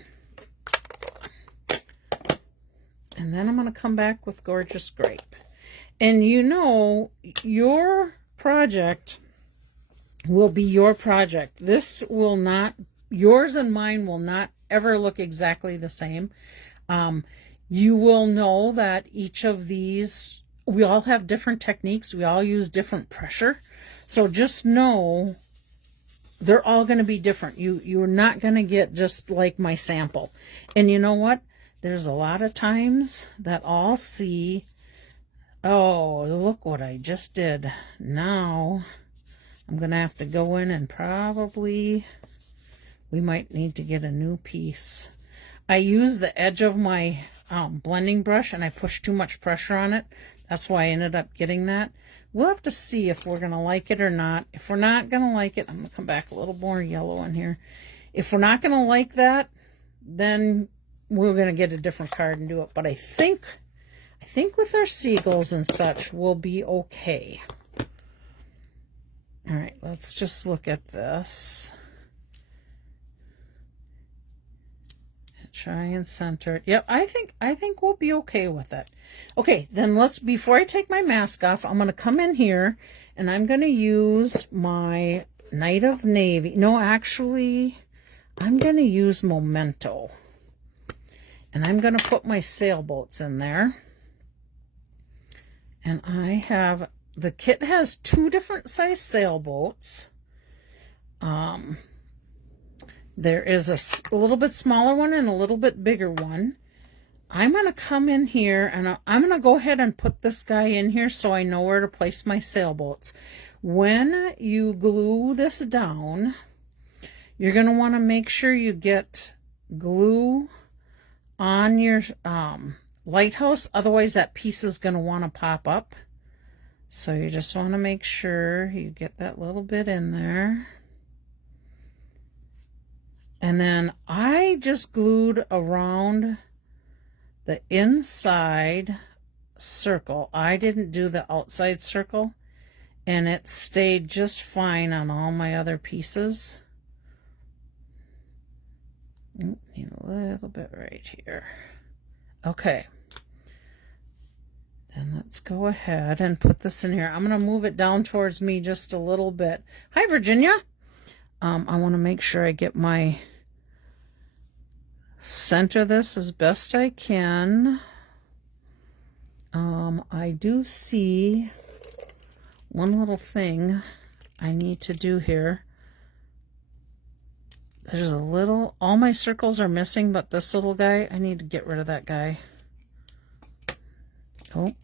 And then I'm going to come back with Gorgeous Grape. And you know, your project will be your project. This will not, yours and mine will not ever look exactly the same. You will know that each of these, we all have different techniques. We all use different pressure. So just know they're all going to be different. You're not going to get just like my sample. And you know what? There's a lot of times that I'll see, oh, look what I just did. Now I'm going to have to go in and probably, we might need to get a new piece. I use the edge of my blending brush and I pushed too much pressure on it. That's why I ended up getting that. We'll have to see if we're going to like it or not. If we're not going to like it, I'm going to come back a little more yellow in here. If we're not going to like that, then we're going to get a different card and do it. But I think with our seagulls and such, we'll be okay. All right, let's just look at this. Try and center it. Yep, I think we'll be okay with it. Okay, then let's, before I take my mask off, I'm going to come in here and I'm going to use my Night of Navy. No, actually, I'm going to use Memento. And I'm going to put my sailboats in there. And I have, the kit has 2 different size sailboats. There is a little bit smaller one and a little bit bigger one. I'm going to come in here and I'm going to go ahead and put this guy in here so I know where to place my sailboats. When you glue this down, you're going to want to make sure you get glue on your lighthouse. Otherwise, that piece is going to want to pop up. So you just want to make sure you get that little bit in there. And then I just glued around the inside circle. I didn't do the outside circle, and it stayed just fine on all my other pieces. Need a little bit right here. Okay. Then let's go ahead and put this in here. I'm going to move it down towards me just a little bit. Hi, Virginia. I want to make sure I get my center this as best I can. I do see one little thing I need to do here. There's a little, all my circles are missing, but this little guy, I need to get rid of that guy. Oh.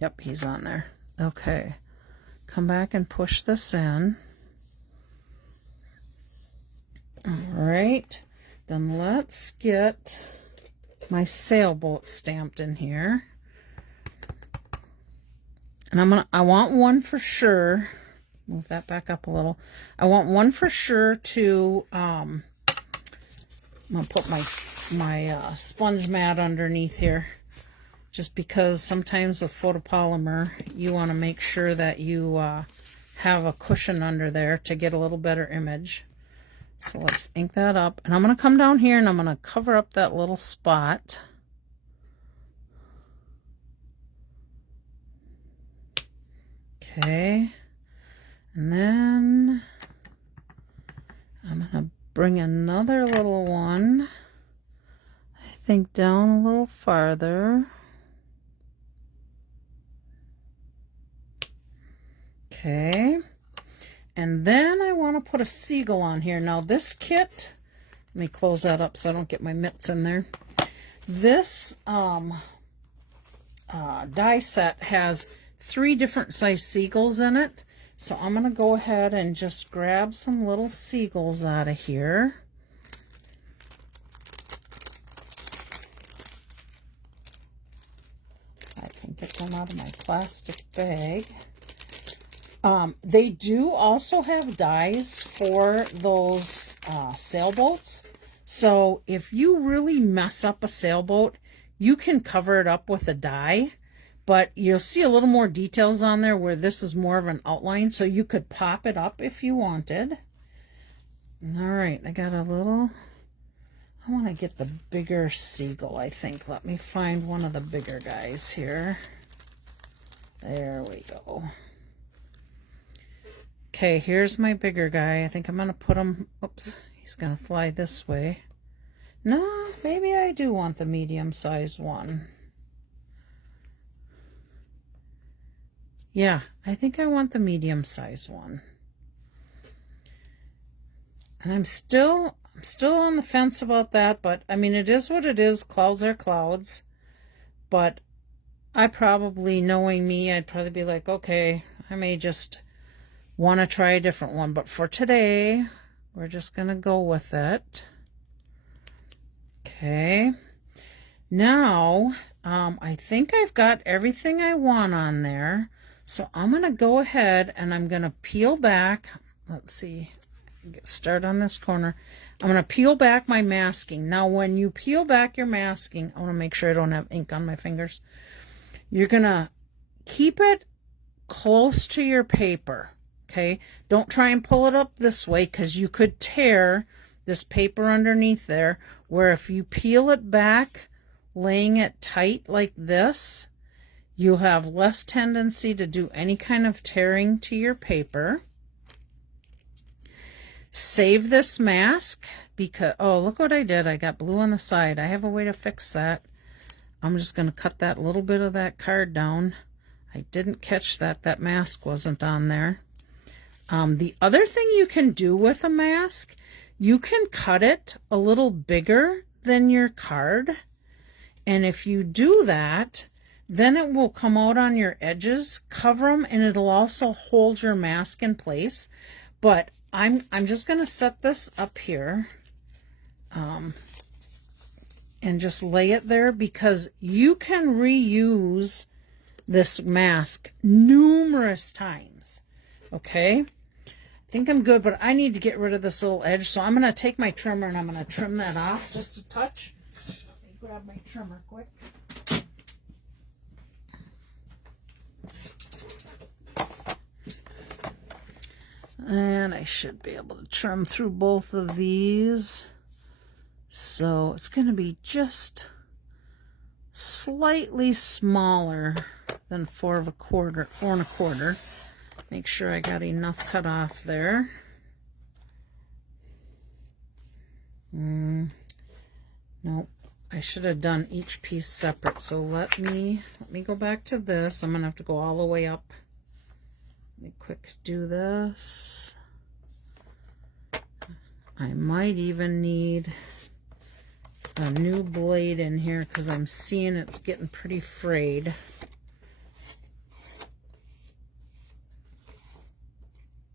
Yep, he's on there. Okay. Come back and push this in. All right. Then let's get my sailboat stamped in here. And I want one for sure. Move that back up a little. I want one for sure to, I'm going to put my sponge mat underneath here. Just because sometimes with photopolymer, you want to make sure that you have a cushion under there to get a little better image. So let's ink that up. And I'm going to come down here and I'm going to cover up that little spot. Okay, and then I'm going to bring another little one, I think down a little farther. Okay, and then I want to put a seagull on here. Now this kit, let me close that up so I don't get my mitts in there. This die set has 3 different size seagulls in it. So I'm going to go ahead and just grab some little seagulls out of here. I can get them out of my plastic bag. They do also have dies for those sailboats. So if you really mess up a sailboat, you can cover it up with a die. But you'll see a little more details on there where this is more of an outline. So you could pop it up if you wanted. All right, I got a little... I want to get the bigger seagull, I think. Let me find one of the bigger guys here. There we go. Okay, here's my bigger guy. I think I'm going to put him... Oops, he's going to fly this way. No, maybe I do want the medium-sized one. Yeah, I think I want the medium-sized one. And I'm still on the fence about that, but I mean, it is what it is. Clouds are clouds. But I probably, knowing me, I'd probably be like, okay, I may just want to try a different one. But for today, we're just going to go with it. Okay. Now, I think I've got everything I want on there. So I'm going to go ahead and I'm going to peel back. Let's see. Get started on this corner. I'm going to peel back my masking. Now, when you peel back your masking, I want to make sure I don't have ink on my fingers. You're going to keep it close to your paper. Okay, don't try and pull it up this way because you could tear this paper underneath there, where if you peel it back, laying it tight like this, you'll have less tendency to do any kind of tearing to your paper. Save this mask because, oh, look what I did. I got blue on the side. I have a way to fix that. I'm just going to cut that little bit of that card down. I didn't catch that. That mask wasn't on there. The other thing you can do with a mask, you can cut it a little bigger than your card. And if you do that, then it will come out on your edges, cover them, and it'll also hold your mask in place. But I'm just going to set this up here and just lay it there because you can reuse this mask numerous times. Okay? I think I'm good, but I need to get rid of this little edge. So I'm going to take my trimmer and I'm going to trim that off just a touch. Let me grab my trimmer quick. And I should be able to trim through both of these. So it's going to be just slightly smaller than 4 1/4. Make sure I got enough cut off there. Nope, I should have done each piece separate. So let me go back to this. I'm going to have to go all the way up. Let me quick do this. I might even need a new blade in here because I'm seeing it's getting pretty frayed.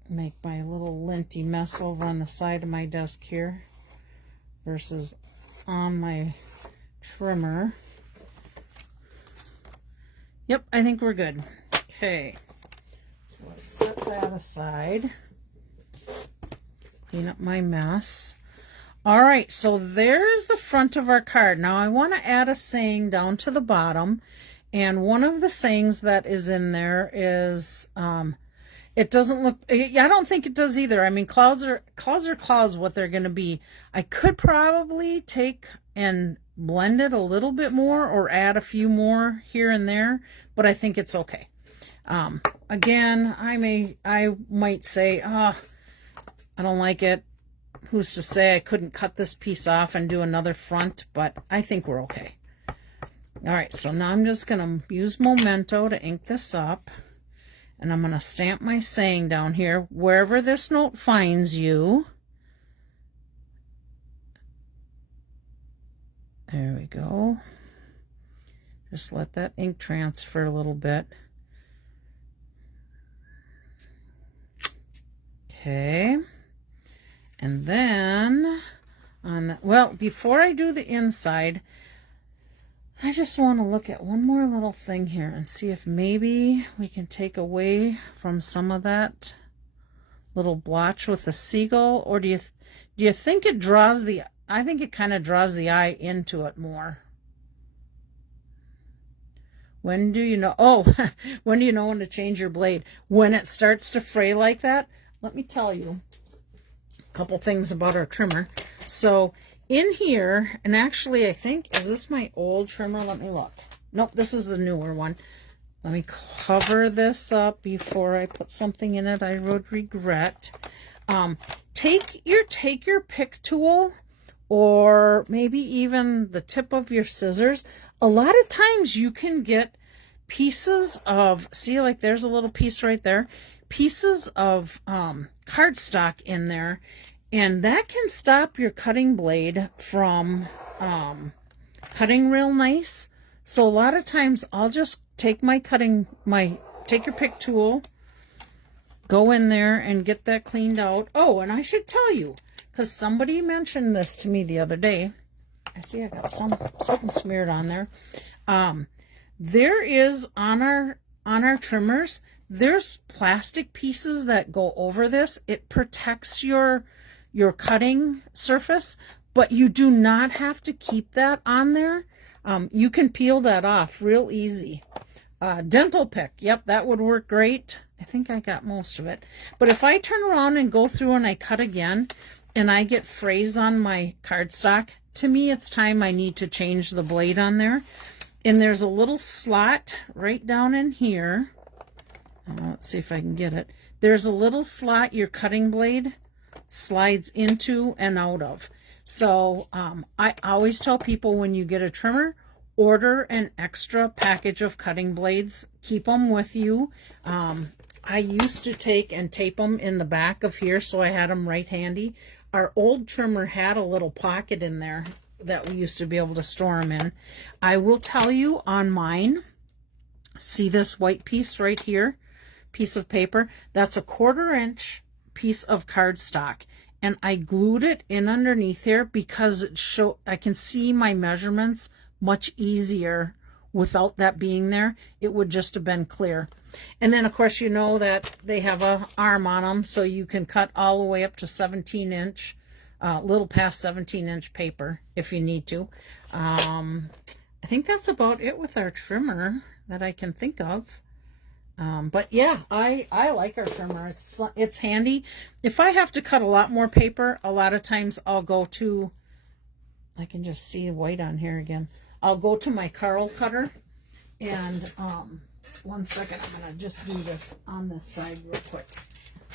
Make my little linty mess over on the side of my desk here versus on my trimmer. Yep, I think we're good. Okay, so let's set that aside. Clean up my mess. All right, so there's the front of our card. Now I want to add a saying down to the bottom, and one of the sayings that is in there is it doesn't look, I don't think it does either. I mean, clouds are clouds, what they're going to be. I could probably take and blend it a little bit more or add a few more here and there, but I think it's okay. Again, I might say, oh, I don't like it. Who's to say I couldn't cut this piece off and do another front, but I think we're okay. All right, so now I'm just going to use Memento to ink this up, and I'm going to stamp my saying down here. Wherever this note finds you, there we go. Just let that ink transfer a little bit. Okay. And then on the, well, before I do the inside, I just want to look at one more little thing here and see if maybe we can take away from some of that little blotch with the seagull, or do you think it draws the, I think it kind of draws the eye into it more. When do you know? Oh, when do you know when to change your blade? When it starts to fray like that. Let me tell you a couple things about our trimmer. So in here, and actually I think, is this my old trimmer? Let me look. Nope, this is the newer one. Let me cover this up before I put something in it I would regret. Take your pick tool, or maybe even the tip of your scissors. A lot of times you can get pieces of, see, like there's a little piece right there, pieces of cardstock in there, and that can stop your cutting blade from cutting real nice. So a lot of times I'll just take take your pick tool, go in there and get that cleaned out. Oh, and I should tell you, because somebody mentioned this to me the other day. I see I got something smeared on there. There is on our trimmers, there's plastic pieces that go over this. It protects your cutting surface, but you do not have to keep that on there. You can peel that off real easy. Dental pick, yep, that would work great. I think I got most of it. But if I turn around and go through and I cut again, and I get frays on my cardstock, to me it's time I need to change the blade on there. And there's a little slot right down in here. Let's see if I can get it. There's a little slot your cutting blade slides into and out of. So I always tell people, when you get a trimmer, order an extra package of cutting blades. Keep them with you. I used to take and tape them in the back of here, so I had them right handy. Our old trimmer had a little pocket in there that we used to be able to store them in. I will tell you, on mine, see this white piece right here, piece of paper? That's a 1/4 inch piece of cardstock, and I glued it in underneath here because I can see my measurements much easier without that being there. It would just have been clear. And then of course you know that they have a arm on them, so you can cut all the way up to 17 inch, little past 17 inch paper if you need to. I think that's about it with our trimmer that I can think of. But yeah, I like our trimmer. It's handy. If I have to cut a lot more paper, a lot of times I'll go to, I can just see white on here again. I'll go to my Carl cutter, and one second, I'm gonna just do this on this side real quick.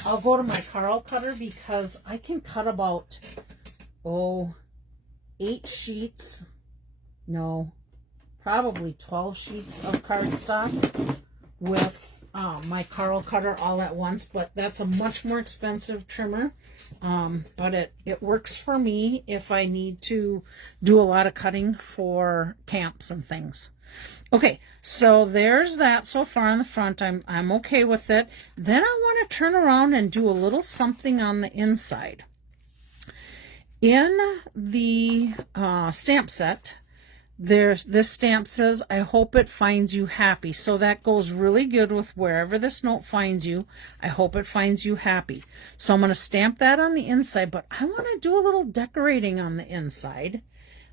I'll go to my Carl cutter because I can cut about 8 sheets, no, probably 12 sheets of cardstock with my Carl cutter all at once. But that's a much more expensive trimmer, but it works for me if I need to do a lot of cutting for camps and things. Okay, so there's that so far on the front. I'm okay with it. Then I want to turn around and do a little something on the inside. In the stamp set, this stamp says, I hope it finds you happy. So that goes really good with wherever this note finds you. I hope it finds you happy. So I'm going to stamp that on the inside, but I want to do a little decorating on the inside.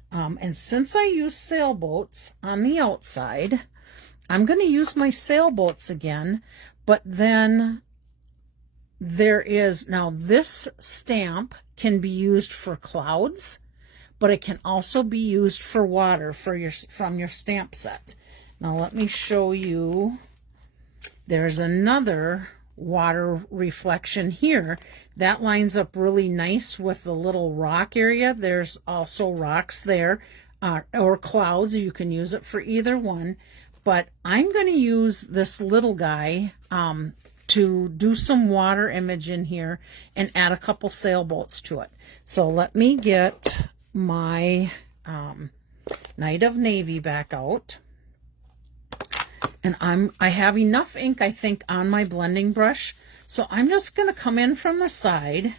And since I use sailboats on the outside, I'm going to use my sailboats again. But then there is, now this stamp can be used for clouds, but it can also be used for water from your stamp set. Now let me show you there's another water reflection here that lines up really nice with the little rock area. There's also rocks there, or clouds. You can use it for either one, but I'm going to use this little guy to do some water image in here and add a couple sailboats to it. So let me get my Night of Navy back out. And I have enough ink, I think, on my blending brush. So I'm just going to come in from the side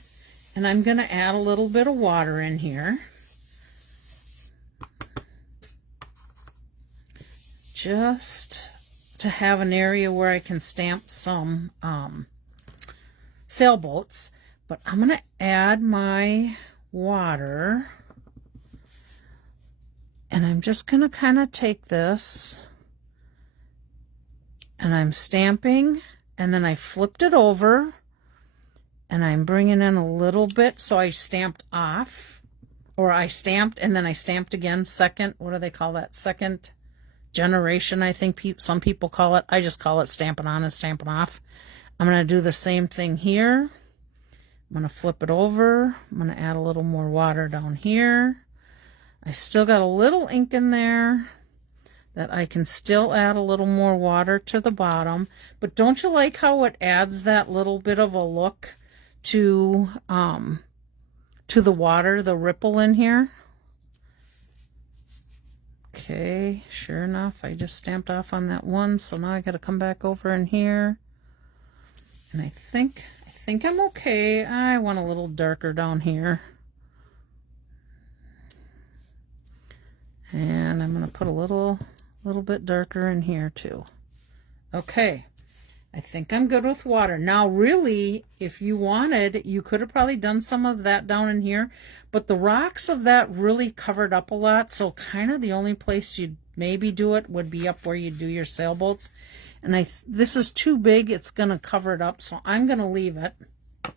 and I'm going to add a little bit of water in here. Just to have an area where I can stamp some sailboats. But I'm going to add my water. And I'm just going to kind of take this and I'm stamping, and then I flipped it over and I'm bringing in a little bit. So I stamped off, or I stamped and then I stamped again. Second, what do they call that? Second generation, I think some people call it. I just call it stamping on and stamping off. I'm going to do the same thing here. I'm going to flip it over. I'm going to add a little more water down here. I still got a little ink in there that I can still add a little more water to the bottom. But don't you like how it adds that little bit of a look to the water, the ripple in here? Okay, sure enough, I just stamped off on that one, so now I got to come back over in here. And I think I'm okay. I want a little darker down here. And I'm going to put a little bit darker in here too. Okay, I think I'm good with water. Now really, if you wanted, you could have probably done some of that down in here, but the rocks of that really covered up a lot, so kind of the only place you'd maybe do it would be up where you do your sailboats. And this is too big, it's going to cover it up, so I'm going to leave it. All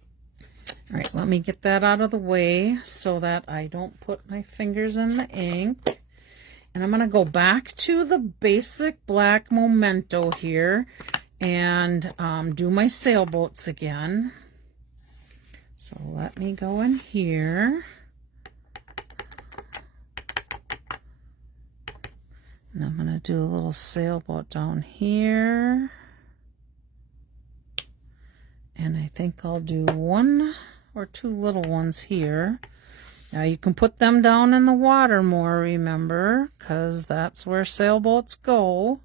right, let me get that out of the way so that I don't put my fingers in the ink. And I'm going to go back to the basic black Memento here and do my sailboats again. So let me go in here. And I'm going to do a little sailboat down here. And I think I'll do one or two little ones here. Now you can put them down in the water more, remember, because that's where sailboats go.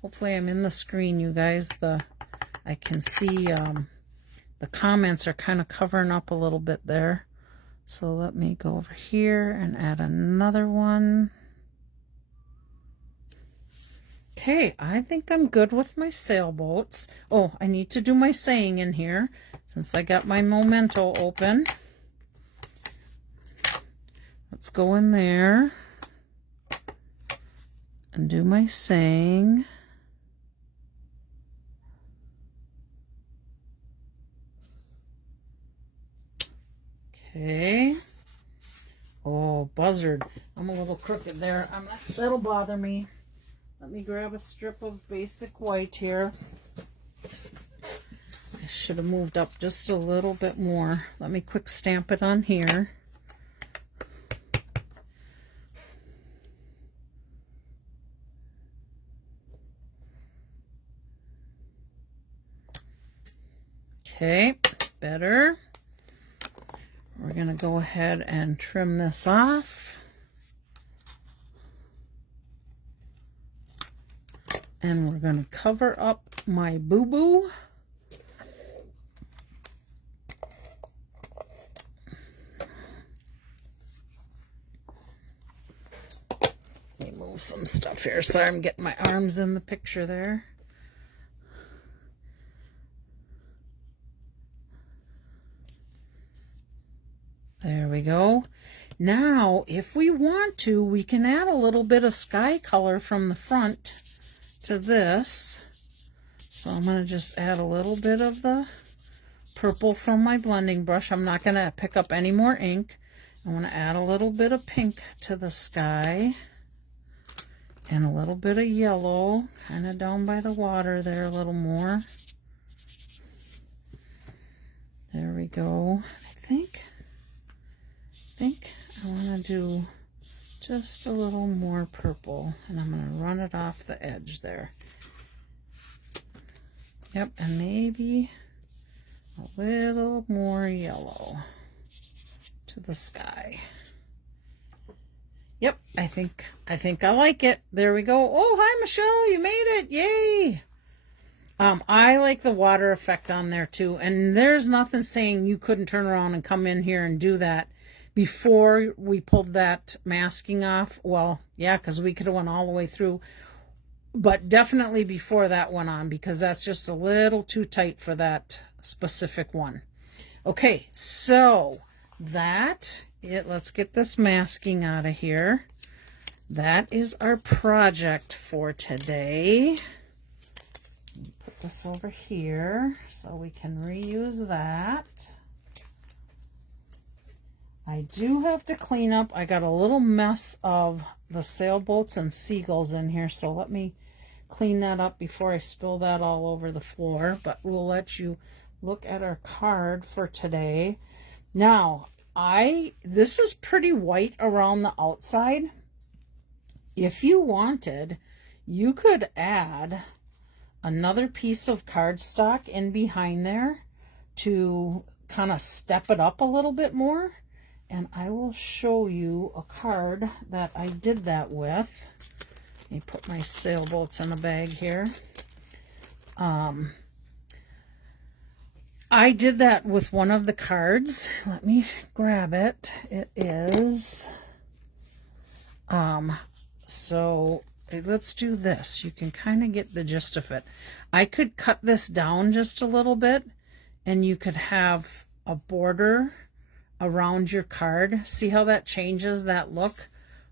Hopefully I'm in the screen, you guys. I can see the comments are kind of covering up a little bit there. So let me go over here and add another one. Okay, I think I'm good with my sailboats. Oh, I need to do my saying in here since I got my Memento open. Let's go in there and do my saying. Okay. Oh, buzzard. I'm a little crooked there. That'll bother me. Let me grab a strip of basic white here. I should have moved up just a little bit more. Let me quick stamp it on here. Okay, better. We're going to go ahead and trim this off. And we're going to cover up my boo-boo. Let me move some stuff here. Sorry, I'm getting my arms in the picture there. There we go. Now, if we want to, we can add a little bit of sky color from the front to this. So I'm going to just add a little bit of the purple from my blending brush. I'm not going to pick up any more ink. I want to add a little bit of pink to the sky. And a little bit of yellow, kind of down by the water there, a little more. There we go. I think I want to do just a little more purple, and I'm going to run it off the edge there. Yep, and maybe a little more yellow to the sky. Yep, I think I like it. There we go. Oh, hi, Michelle, you made it. Yay. I like the water effect on there too. And there's nothing saying you couldn't turn around and come in here and do that before we pulled that masking off. Well, yeah, because we could have went all the way through. But definitely before that went on, because that's just a little too tight for that specific one. Okay, so let's get this masking out of here. That is our project for today. Put this over here so we can reuse that. I do have to clean up. I got a little mess of the sailboats and seagulls in here, so let me clean that up before I spill that all over the floor. But we'll let you look at our card for today. Now, this is pretty white around the outside. If you wanted, you could add another piece of cardstock in behind there to kind of step it up a little bit more. And I will show you a card that I did that with. Let me put my sailboats in the bag here. I did that with one of the cards. Let me grab it. It is, so let's do this. You can kind of get the gist of it. I could cut this down just a little bit, and you could have a border around your card. See how that changes that look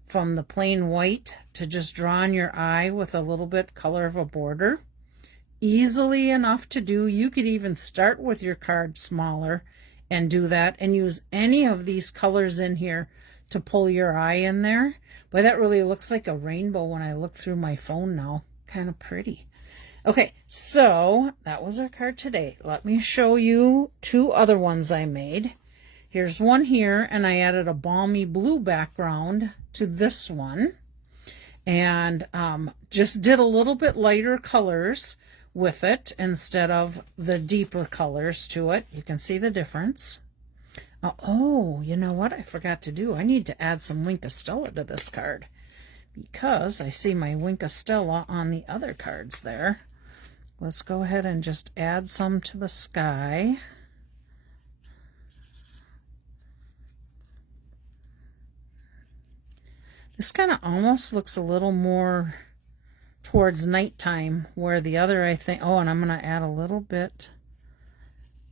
from the plain white to just draw on your eye with a little bit color of a border? Easily enough to do. You could even start with your card smaller and do that, and use any of these colors in here to pull your eye in there. But that really looks like a rainbow when I look through my phone now. Kind of pretty. Okay, so that was our card today. Let me show you two other ones I made. Here's one here, and I added a balmy blue background to this one, and just did a little bit lighter colors with it instead of the deeper colors to it. You can see the difference. Oh, you know what I forgot to do? I need to add some Wink-O-Stella to this card, because I see my Wink-O-Stella on the other cards there. Let's go ahead and just add some to the sky. This kind of almost looks a little more towards nighttime, where the other, I think, oh, and I'm going to add a little bit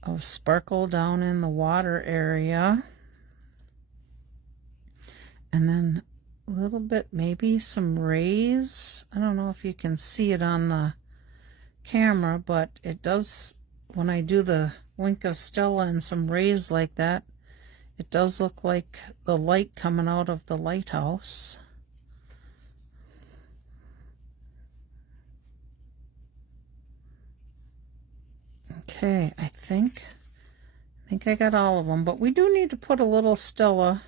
of sparkle down in the water area. And then a little bit, maybe some rays. I don't know if you can see it on the camera, but it does, when I do the Wink-O-Stella and some rays like that, it does look like the light coming out of the lighthouse. Okay, I think I got all of them, but we do need to put a little Stella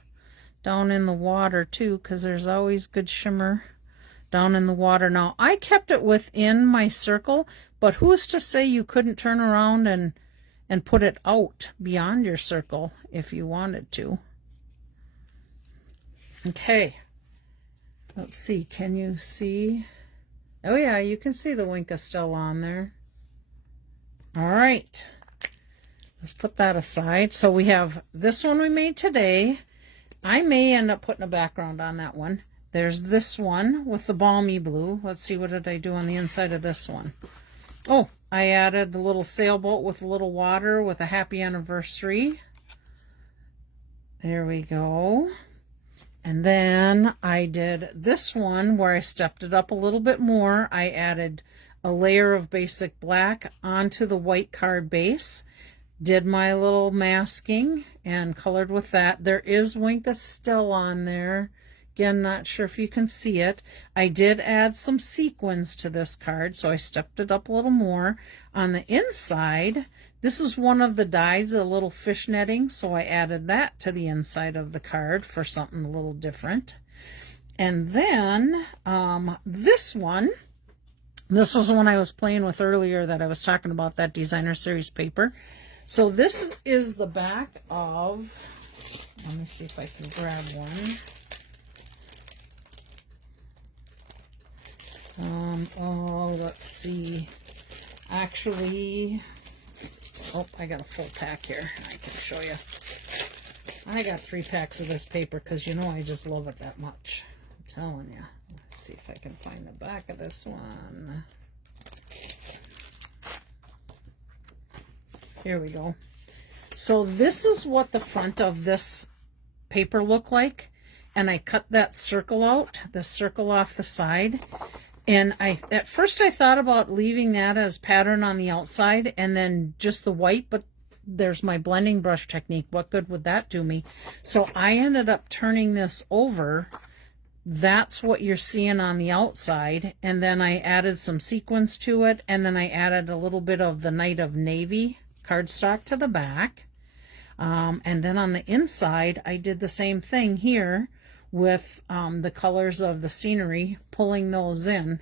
down in the water too, because there's always good shimmer down in the water. Now, I kept it within my circle, but who's to say you couldn't turn around and put it out beyond your circle if you wanted to. Okay, let's see, can you see? Oh yeah, you can see the Wink-O-Stella on there. All right, let's put that aside. So we have this one we made today. I may end up putting a background on that one. There's this one with the balmy blue. Let's see, what did I do on the inside of this one? Oh, I added a little sailboat with a little water with a happy anniversary. There we go. And then I did this one where I stepped it up a little bit more. I added a layer of basic black onto the white card base. Did my little masking and colored with that. There is Wink-O-Stella on there. Again, not sure if you can see it. I did add some sequins to this card, so I stepped it up a little more. On the inside, this is one of the dies, a little fish netting, so I added that to the inside of the card for something a little different. And then this one, this was one I was playing with earlier that I was talking about, that designer series paper. So this is the back of, let me see if I can grab one. Oh, let's see. Actually, oh, I got a full pack here. I can show you. I got 3 packs of this paper because you know I just love it that much. I'm telling you. Let's see if I can find the back of this one. Here we go. So this is what the front of this paper looked like. And I cut that circle out, the circle off the side. And at first I thought about leaving that as pattern on the outside and then just the white, but there's my blending brush technique. What good would that do me? So I ended up turning this over. That's what you're seeing on the outside. And then I added some sequins to it. And then I added a little bit of the Night of Navy cardstock to the back. And then on the inside, I did the same thing here with the colors of the scenery, pulling those in.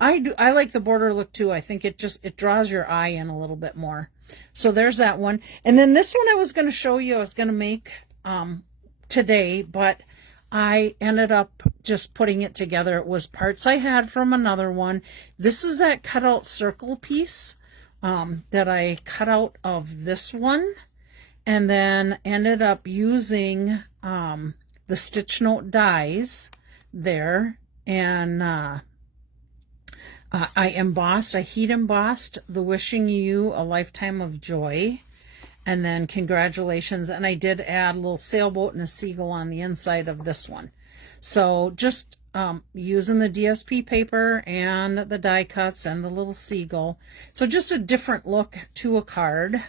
I like the border look too. I think it draws your eye in a little bit more. So there's that one. And then this one I was going to show you, I was going to make today, but I ended up just putting it together. It was parts I had from another one. This is that cutout circle piece that I cut out of this one, and then ended up using the stitch note dies there, and I heat embossed the Wishing You a Lifetime of Joy, and then Congratulations, and I did add a little sailboat and a seagull on the inside of this one. So just using the DSP paper and the die cuts and the little seagull. So just a different look to a card.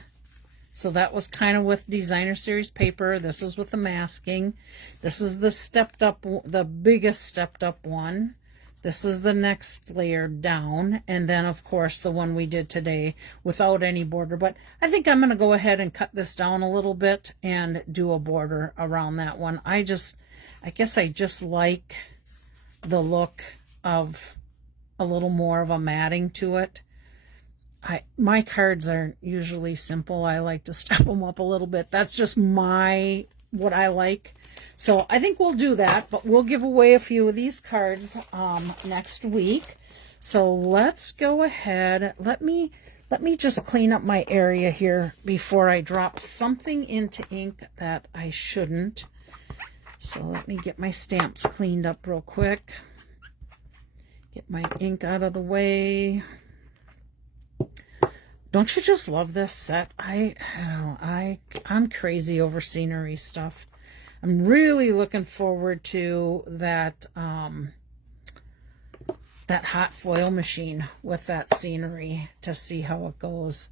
So that was kind of with designer series paper. This is with the masking. This is the stepped up, the biggest stepped up one. This is the next layer down. And then of course the one we did today without any border. But I think I'm going to go ahead and cut this down a little bit and do a border around that one. I guess I just like the look of a little more of a matting to it. My cards are usually simple. I like to step them up a little bit. That's just what I like. So I think we'll do that, but we'll give away a few of these cards next week. So let's go ahead. Let me just clean up my area here before I drop something into ink that I shouldn't. So let me get my stamps cleaned up real quick. Get my ink out of the way. Don't you just love this set? I'm crazy over scenery stuff. I'm really looking forward to that that hot foil machine with that scenery to see how it goes.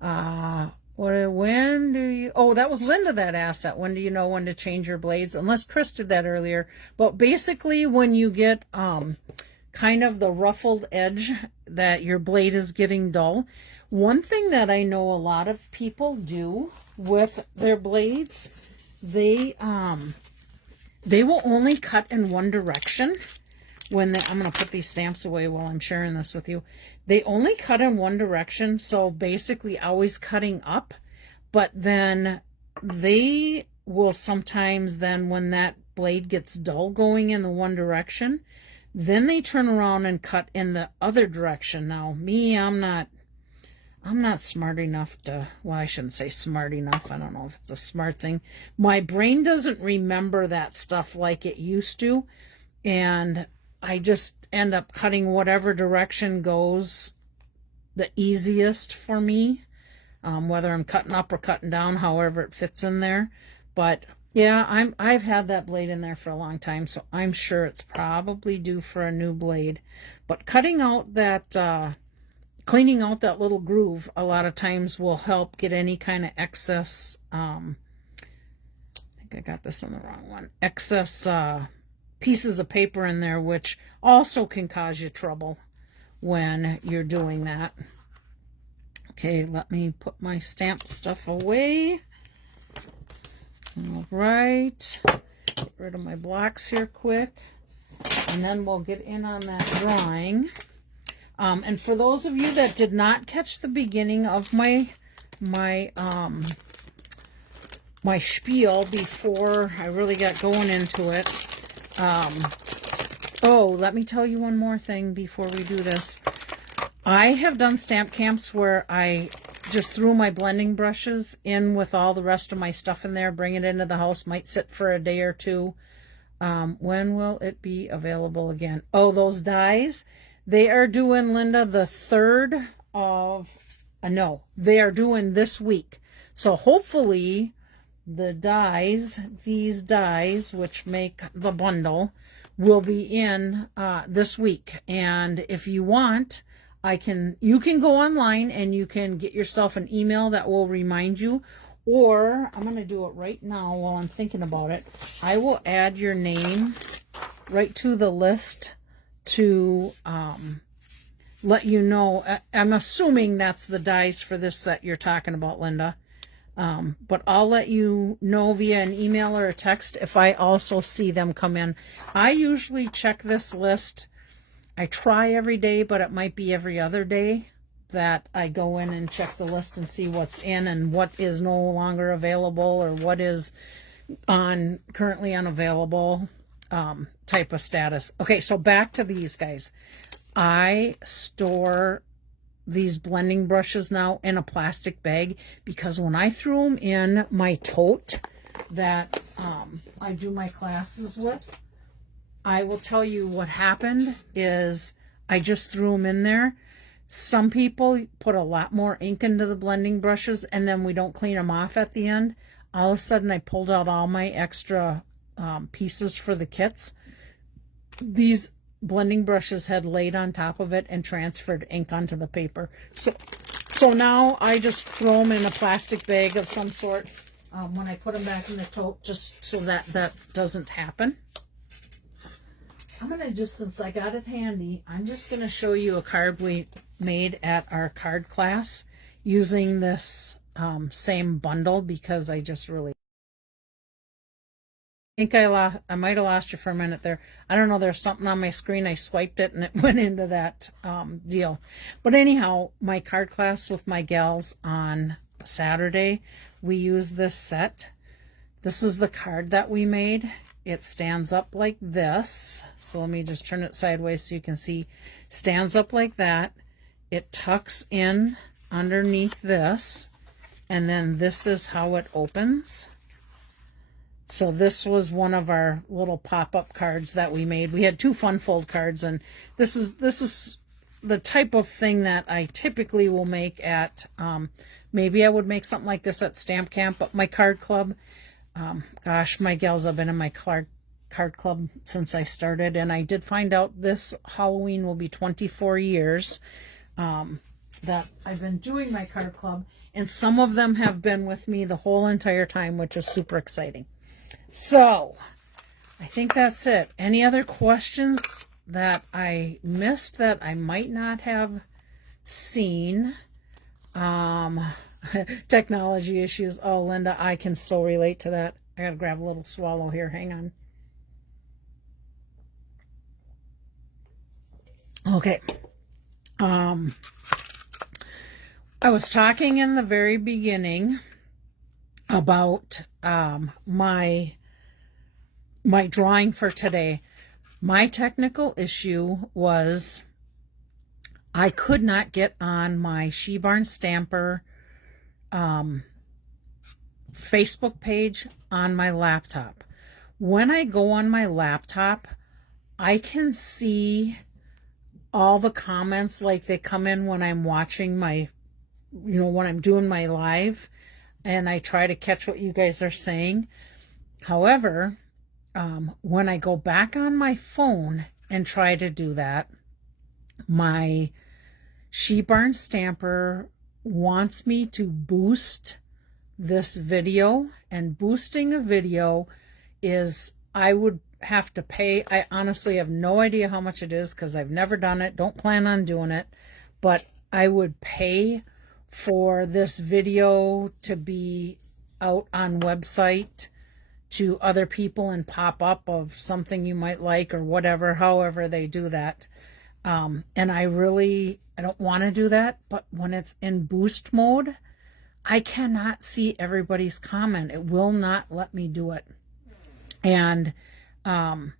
When do you, oh, that was Linda that asked that. When do you know when to change your blades? Unless Chris did that earlier. But basically when you get kind of the ruffled edge that your blade is getting dull. One thing that I know a lot of people do with their blades, they will only cut in one direction when I'm going to put these stamps away while I'm sharing this with you. They only cut in one direction, so basically always cutting up, but then they will sometimes then when that blade gets dull going in the one direction, then they turn around and cut in the other direction. Now me, I'm not smart enough to, well, I shouldn't say smart enough. I don't know if it's a smart thing. My brain doesn't remember that stuff like it used to. And I just end up cutting whatever direction goes the easiest for me. Whether I'm cutting up or cutting down, however it fits in there. But yeah, I've had that blade in there for a long time, so I'm sure it's probably due for a new blade. But cutting out that, cleaning out that little groove a lot of times will help get any kind of excess, I think I got this on the wrong one, excess pieces of paper in there, which also can cause you trouble when you're doing that. Okay, let me put my stamped stuff away. All right, get rid of my blocks here quick, and then we'll get in on that drawing. And for those of you that did not catch the beginning of my spiel before I really got going into it, oh, let me tell you one more thing before we do this. I have done stamp camps where I just threw my blending brushes in with all the rest of my stuff in there, bring it into the house, might sit for a day or two. When will it be available again? Oh, those dies, they are doing, Linda, the 3rd of, no, they are doing this week. So hopefully the dies, these dies, which make the bundle, will be in this week. And if you want, you can go online and you can get yourself an email that will remind you, or I'm going to do it right now while I'm thinking about it. I will add your name right to the list to let you know. I'm assuming that's the dies for this set you're talking about, Linda. But I'll let you know via an email or a text if I also see them come in. I usually check this list. I try every day, but it might be every other day that I go in and check the list and see what's in and what is no longer available or what is on currently unavailable type of status. Okay, so back to these guys. I store these blending brushes now in a plastic bag because when I threw them in my tote that I do my classes with, I will tell you what happened is I just threw them in there. Some people put a lot more ink into the blending brushes and then we don't clean them off at the end. All of a sudden I pulled out all my extra pieces for the kits. These blending brushes had laid on top of it and transferred ink onto the paper. So now I just throw them in a plastic bag of some sort when I put them back in the tote, just so that that doesn't happen. I'm going to just, since I got it handy, I'm just going to show you a card we made at our card class using this same bundle because I just really think I might have lost you for a minute there. I don't know, there's something on my screen. I swiped it and it went into that deal. But anyhow, my card class with my gals on Saturday, we used this set. This is the card that we made. It stands up like this. So let me just turn it sideways so you can see. Stands up like that. It tucks in underneath this. And then this is how it opens. So this was one of our little pop-up cards that we made. We had 2 fun fold cards, and this is the type of thing that I typically will make at, maybe I would make something like this at Stamp Camp, but my card club, gosh, my gals have been in my card club since I started, and I did find out this Halloween will be 24 years that I've been doing my card club, and some of them have been with me the whole entire time, which is super exciting. So I think that's it. Any other questions that I missed that I might not have seen? Technology issues. Oh, Linda, I can so relate to that. I gotta grab a little swallow here. Hang on. Okay. I was talking in the very beginning about my drawing for today. My technical issue was I could not get on my She-Barn Stamper Facebook page on my laptop. When I go on my laptop, I can see all the comments like they come in when I'm watching my, when I'm doing my live, and I try to catch what you guys are saying. However, when I go back on my phone and try to do that, my She-Barn Stamper wants me to boost this video, and boosting a video is, I would have to pay. I honestly have no idea how much it is because I've never done it. Don't plan on doing it. But I would pay for this video to be out on website to other people and pop up of something you might like or whatever, however they do that. And I don't want to do that, but when it's in boost mode, I cannot see everybody's comment. It will not let me do it. And on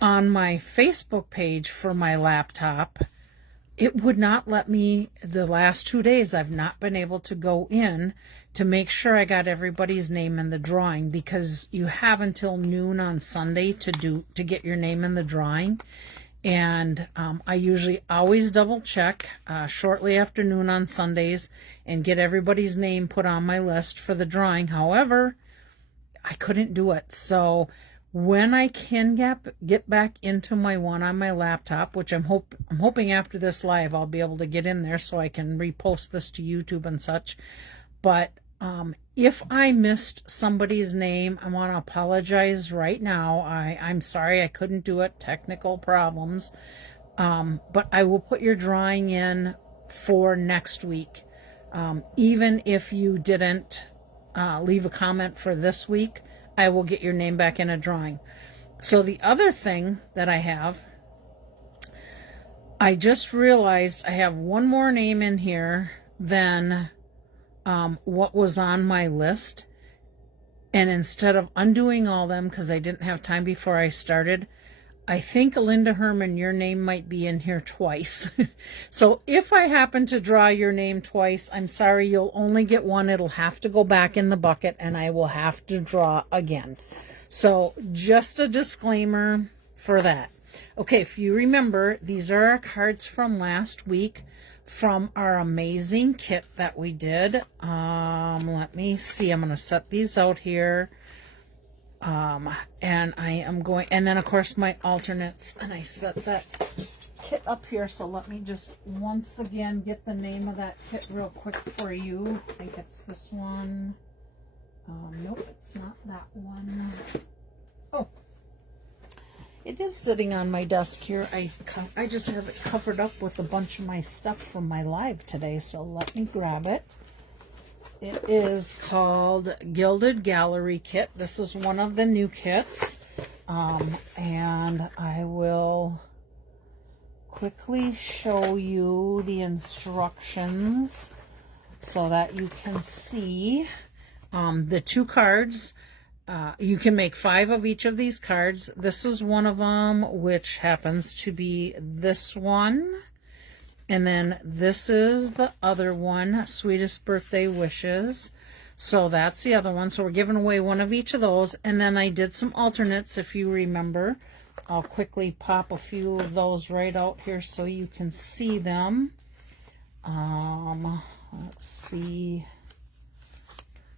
my Facebook page for my laptop, it would not let me. The last 2 days I've not been able to go in to make sure I got everybody's name in the drawing, because you have until noon on Sunday to get your name in the drawing. And I usually always double check shortly after noon on Sundays and get everybody's name put on my list for the drawing. However, I couldn't do it. So when I can get back into my one on my laptop, which I'm hoping after this live I'll be able to get in there so I can repost this to YouTube and such. But if I missed somebody's name, I want to apologize right now. I'm sorry I couldn't do it. Technical problems. But I will put your drawing in for next week. Even if you didn't leave a comment for this week, I will get your name back in a drawing. So the other thing that I just realized I have one more name in here than what was on my list. And instead of undoing all them, because I didn't have time before I started, I think, Linda Herman, your name might be in here twice. So if I happen to draw your name twice, I'm sorry, you'll only get one. It'll have to go back in the bucket and I will have to draw again. So just a disclaimer for that. Okay, if you remember, these are our cards from last week from our amazing kit that we did. Let me see. I'm going to set these out here. And I am going, and then of course my alternates, and I set that kit up here. So let me just once again get the name of that kit real quick for you. I think it's this one. Nope, it's not that one. Oh, it is sitting on my desk here. I just have it covered up with a bunch of my stuff from my live today. So let me grab it. It is called Gilded Gallery Kit. This is one of the new kits. And I will quickly show you the instructions so that you can see the two cards. You can make 5 of each of these cards. This is one of them, which happens to be this one. And then this is the other one, Sweetest Birthday Wishes. So that's the other one. So we're giving away one of each of those. And then I did some alternates, if you remember. I'll quickly pop a few of those right out here so you can see them. Let's see.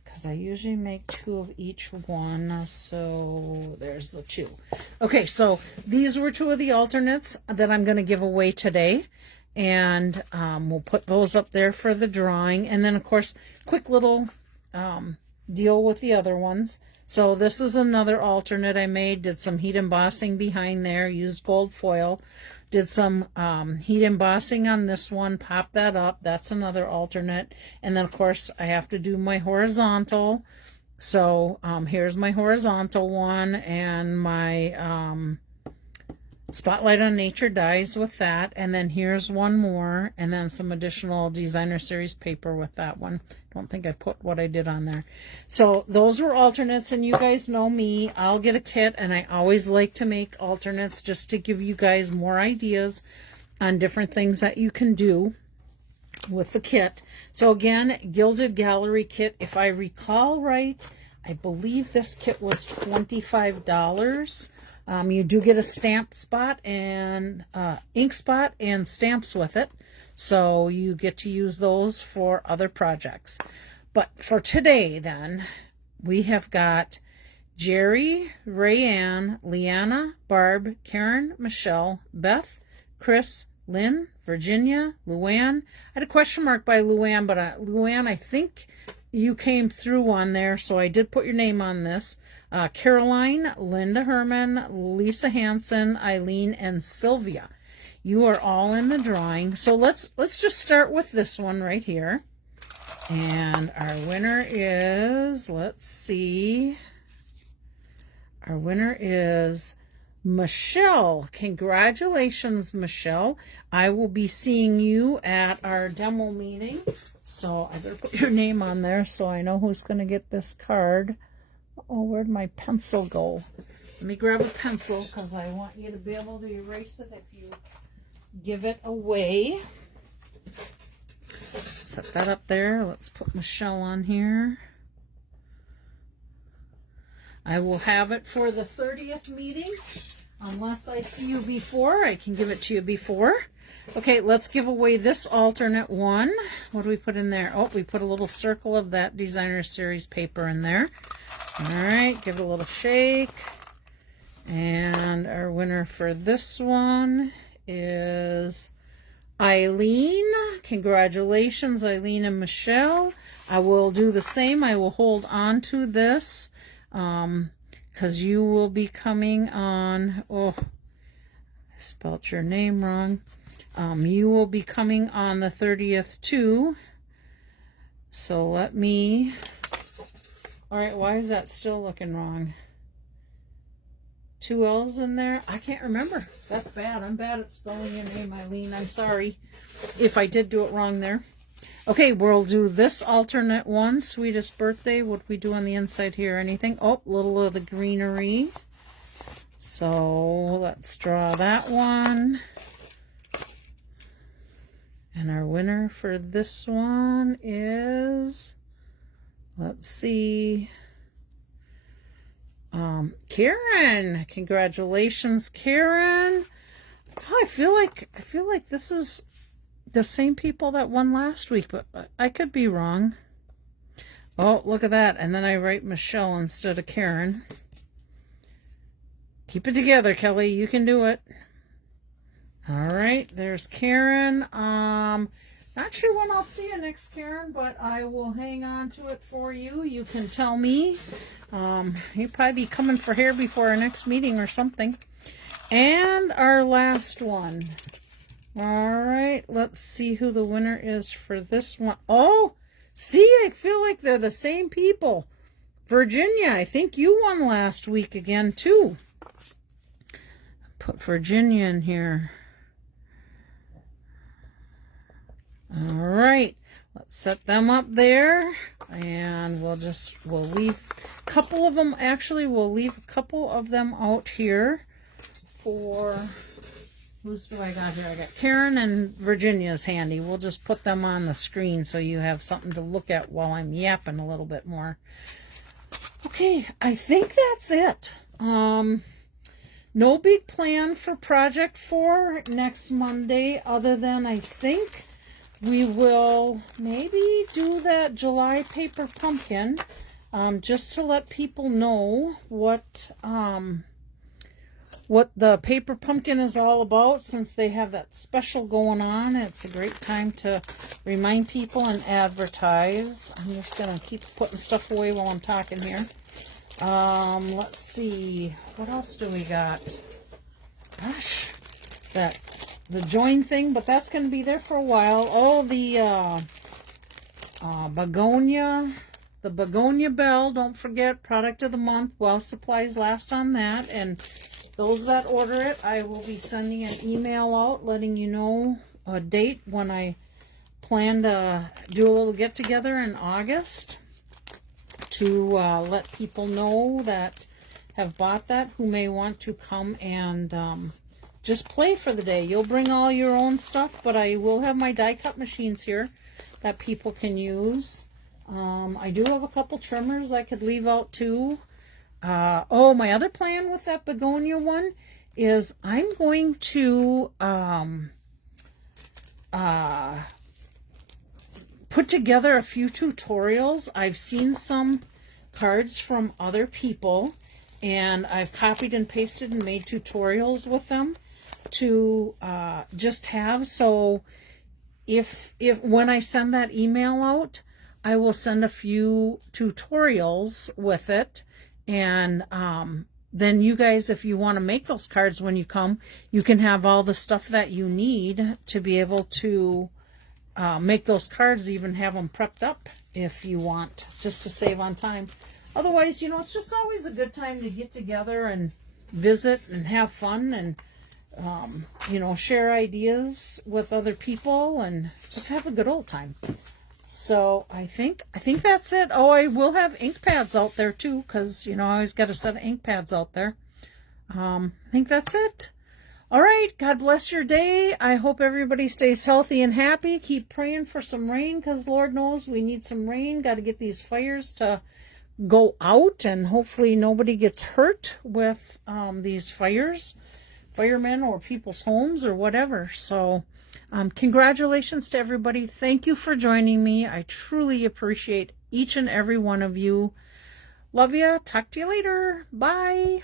Because I usually make 2 of each one. So there's the 2. Okay, so these were 2 of the alternates that I'm going to give away today. And we'll put those up there for the drawing. And then, of course, quick little deal with the other ones. So this is another alternate I made. Did some heat embossing behind there. Used gold foil. Did some heat embossing on this one. Pop that up. That's another alternate. And then, of course, I have to do my horizontal. So here's my horizontal one. And my Spotlight on Nature dies with that. And then here's one more, and then some additional Designer Series paper with that one. Don't think I put what I did on there. So those were alternates, and you guys know me. I'll get a kit, and I always like to make alternates just to give you guys more ideas on different things that you can do with the kit. So again, Gilded Gallery Kit, if I recall right, I believe this kit was $25. You do get a stamp spot and ink spot and stamps with it. So you get to use those for other projects. But for today then, we have got Jerry, Rayanne, Leanna, Barb, Karen, Michelle, Beth, Chris, Lynn, Virginia, Luann. I had a question mark by Luann, but Luann, I think you came through on there, so I did put your name on this. Caroline, Linda Herman, Lisa Hansen, Eileen, and Sylvia. You are all in the drawing. So let's just start with this one right here. And our winner is, let's see, our winner is Michelle. Congratulations, Michelle. I will be seeing you at our demo meeting. So I better put your name on there so I know who's going to get this card. Oh, where'd my pencil go? Let me grab a pencil because I want you to be able to erase it if you give it away. Set that up there. Let's put Michelle on here. I will have it for the 30th meeting. Unless I see you before, I can give it to you before. Okay, let's give away this alternate one. What do we put in there? Oh, we put a little circle of that Designer Series paper in there. All right, give it a little shake. And our winner for this one is Eileen. Congratulations, Eileen and Michelle. I will do the same. I will hold on to this because you will be coming on. Oh, I spelled your name wrong. You will be coming on the 30th too. So let me. All right, why is that still looking wrong? 2 L's in there? I can't remember. That's bad. I'm bad at spelling your name, Eileen. I'm sorry if I did do it wrong there. Okay, we'll do this alternate one. Sweetest birthday. What do we do on the inside here? Anything? Oh, little of the greenery. So let's draw that one. And our winner for this one is, let's see, Karen. Congratulations, Karen. Oh, I feel like this is the same people that won last week, but I could be wrong. Oh, look at that. And then I write Michelle instead of Karen. Keep it together, Kelly. You can do it. All right, there's Karen. Not sure when I'll see you next, Karen, but I will hang on to it for you. You can tell me. You'll probably be coming for hair before our next meeting or something. And our last one. All right, let's see who the winner is for this one. Oh, see, I feel like they're the same people. Virginia, I think you won last week again, too. Put Virginia in here. All right, let's set them up there, and we'll leave a couple of them. Actually, we'll leave a couple of them out here for, who's do I got here? I got Karen and Virginia's handy. We'll just put them on the screen so you have something to look at while I'm yapping a little bit more. Okay, I think that's it. No big plan for Project 4 next Monday, other than I think we will maybe do that July paper pumpkin, just to let people know what the paper pumpkin is all about, since they have that special going on. It's a great time to remind people and advertise. I'm just going to keep putting stuff away while I'm talking here. Let's see. What else do we got? Gosh, the join thing, but that's going to be there for a while. Oh, the begonia, the begonia bell. Don't forget, product of the month while supplies last on that. And those that order it, I will be sending an email out letting you know a date when I plan to do a little get together in August to let people know that have bought that who may want to come and just play for the day. You'll bring all your own stuff, but I will have my die cut machines here that people can use. I do have a couple trimmers I could leave out too. Oh, my other plan with that begonia one is I'm going to put together a few tutorials. I've seen some cards from other people, and I've copied and pasted and made tutorials with them to just have. So if when I send that email out, I will send a few tutorials with it. And then you guys, if you want to make those cards when you come, you can have all the stuff that you need to be able to make those cards, even have them prepped up if you want, just to save on time. Otherwise, it's just always a good time to get together and visit and have fun and share ideas with other people and just have a good old time. So I think that's it. Oh, I will have ink pads out there too, because I always got a set of ink pads out there. I think that's it. All right, God bless your day. I hope everybody stays healthy and happy. Keep praying for some rain, because Lord knows we need some rain. Got to get these fires to go out, and hopefully nobody gets hurt with these fires, firemen or people's homes or whatever. So congratulations to everybody. Thank you for joining me. I truly appreciate each and every one of you. Love ya. Talk to you later. Bye.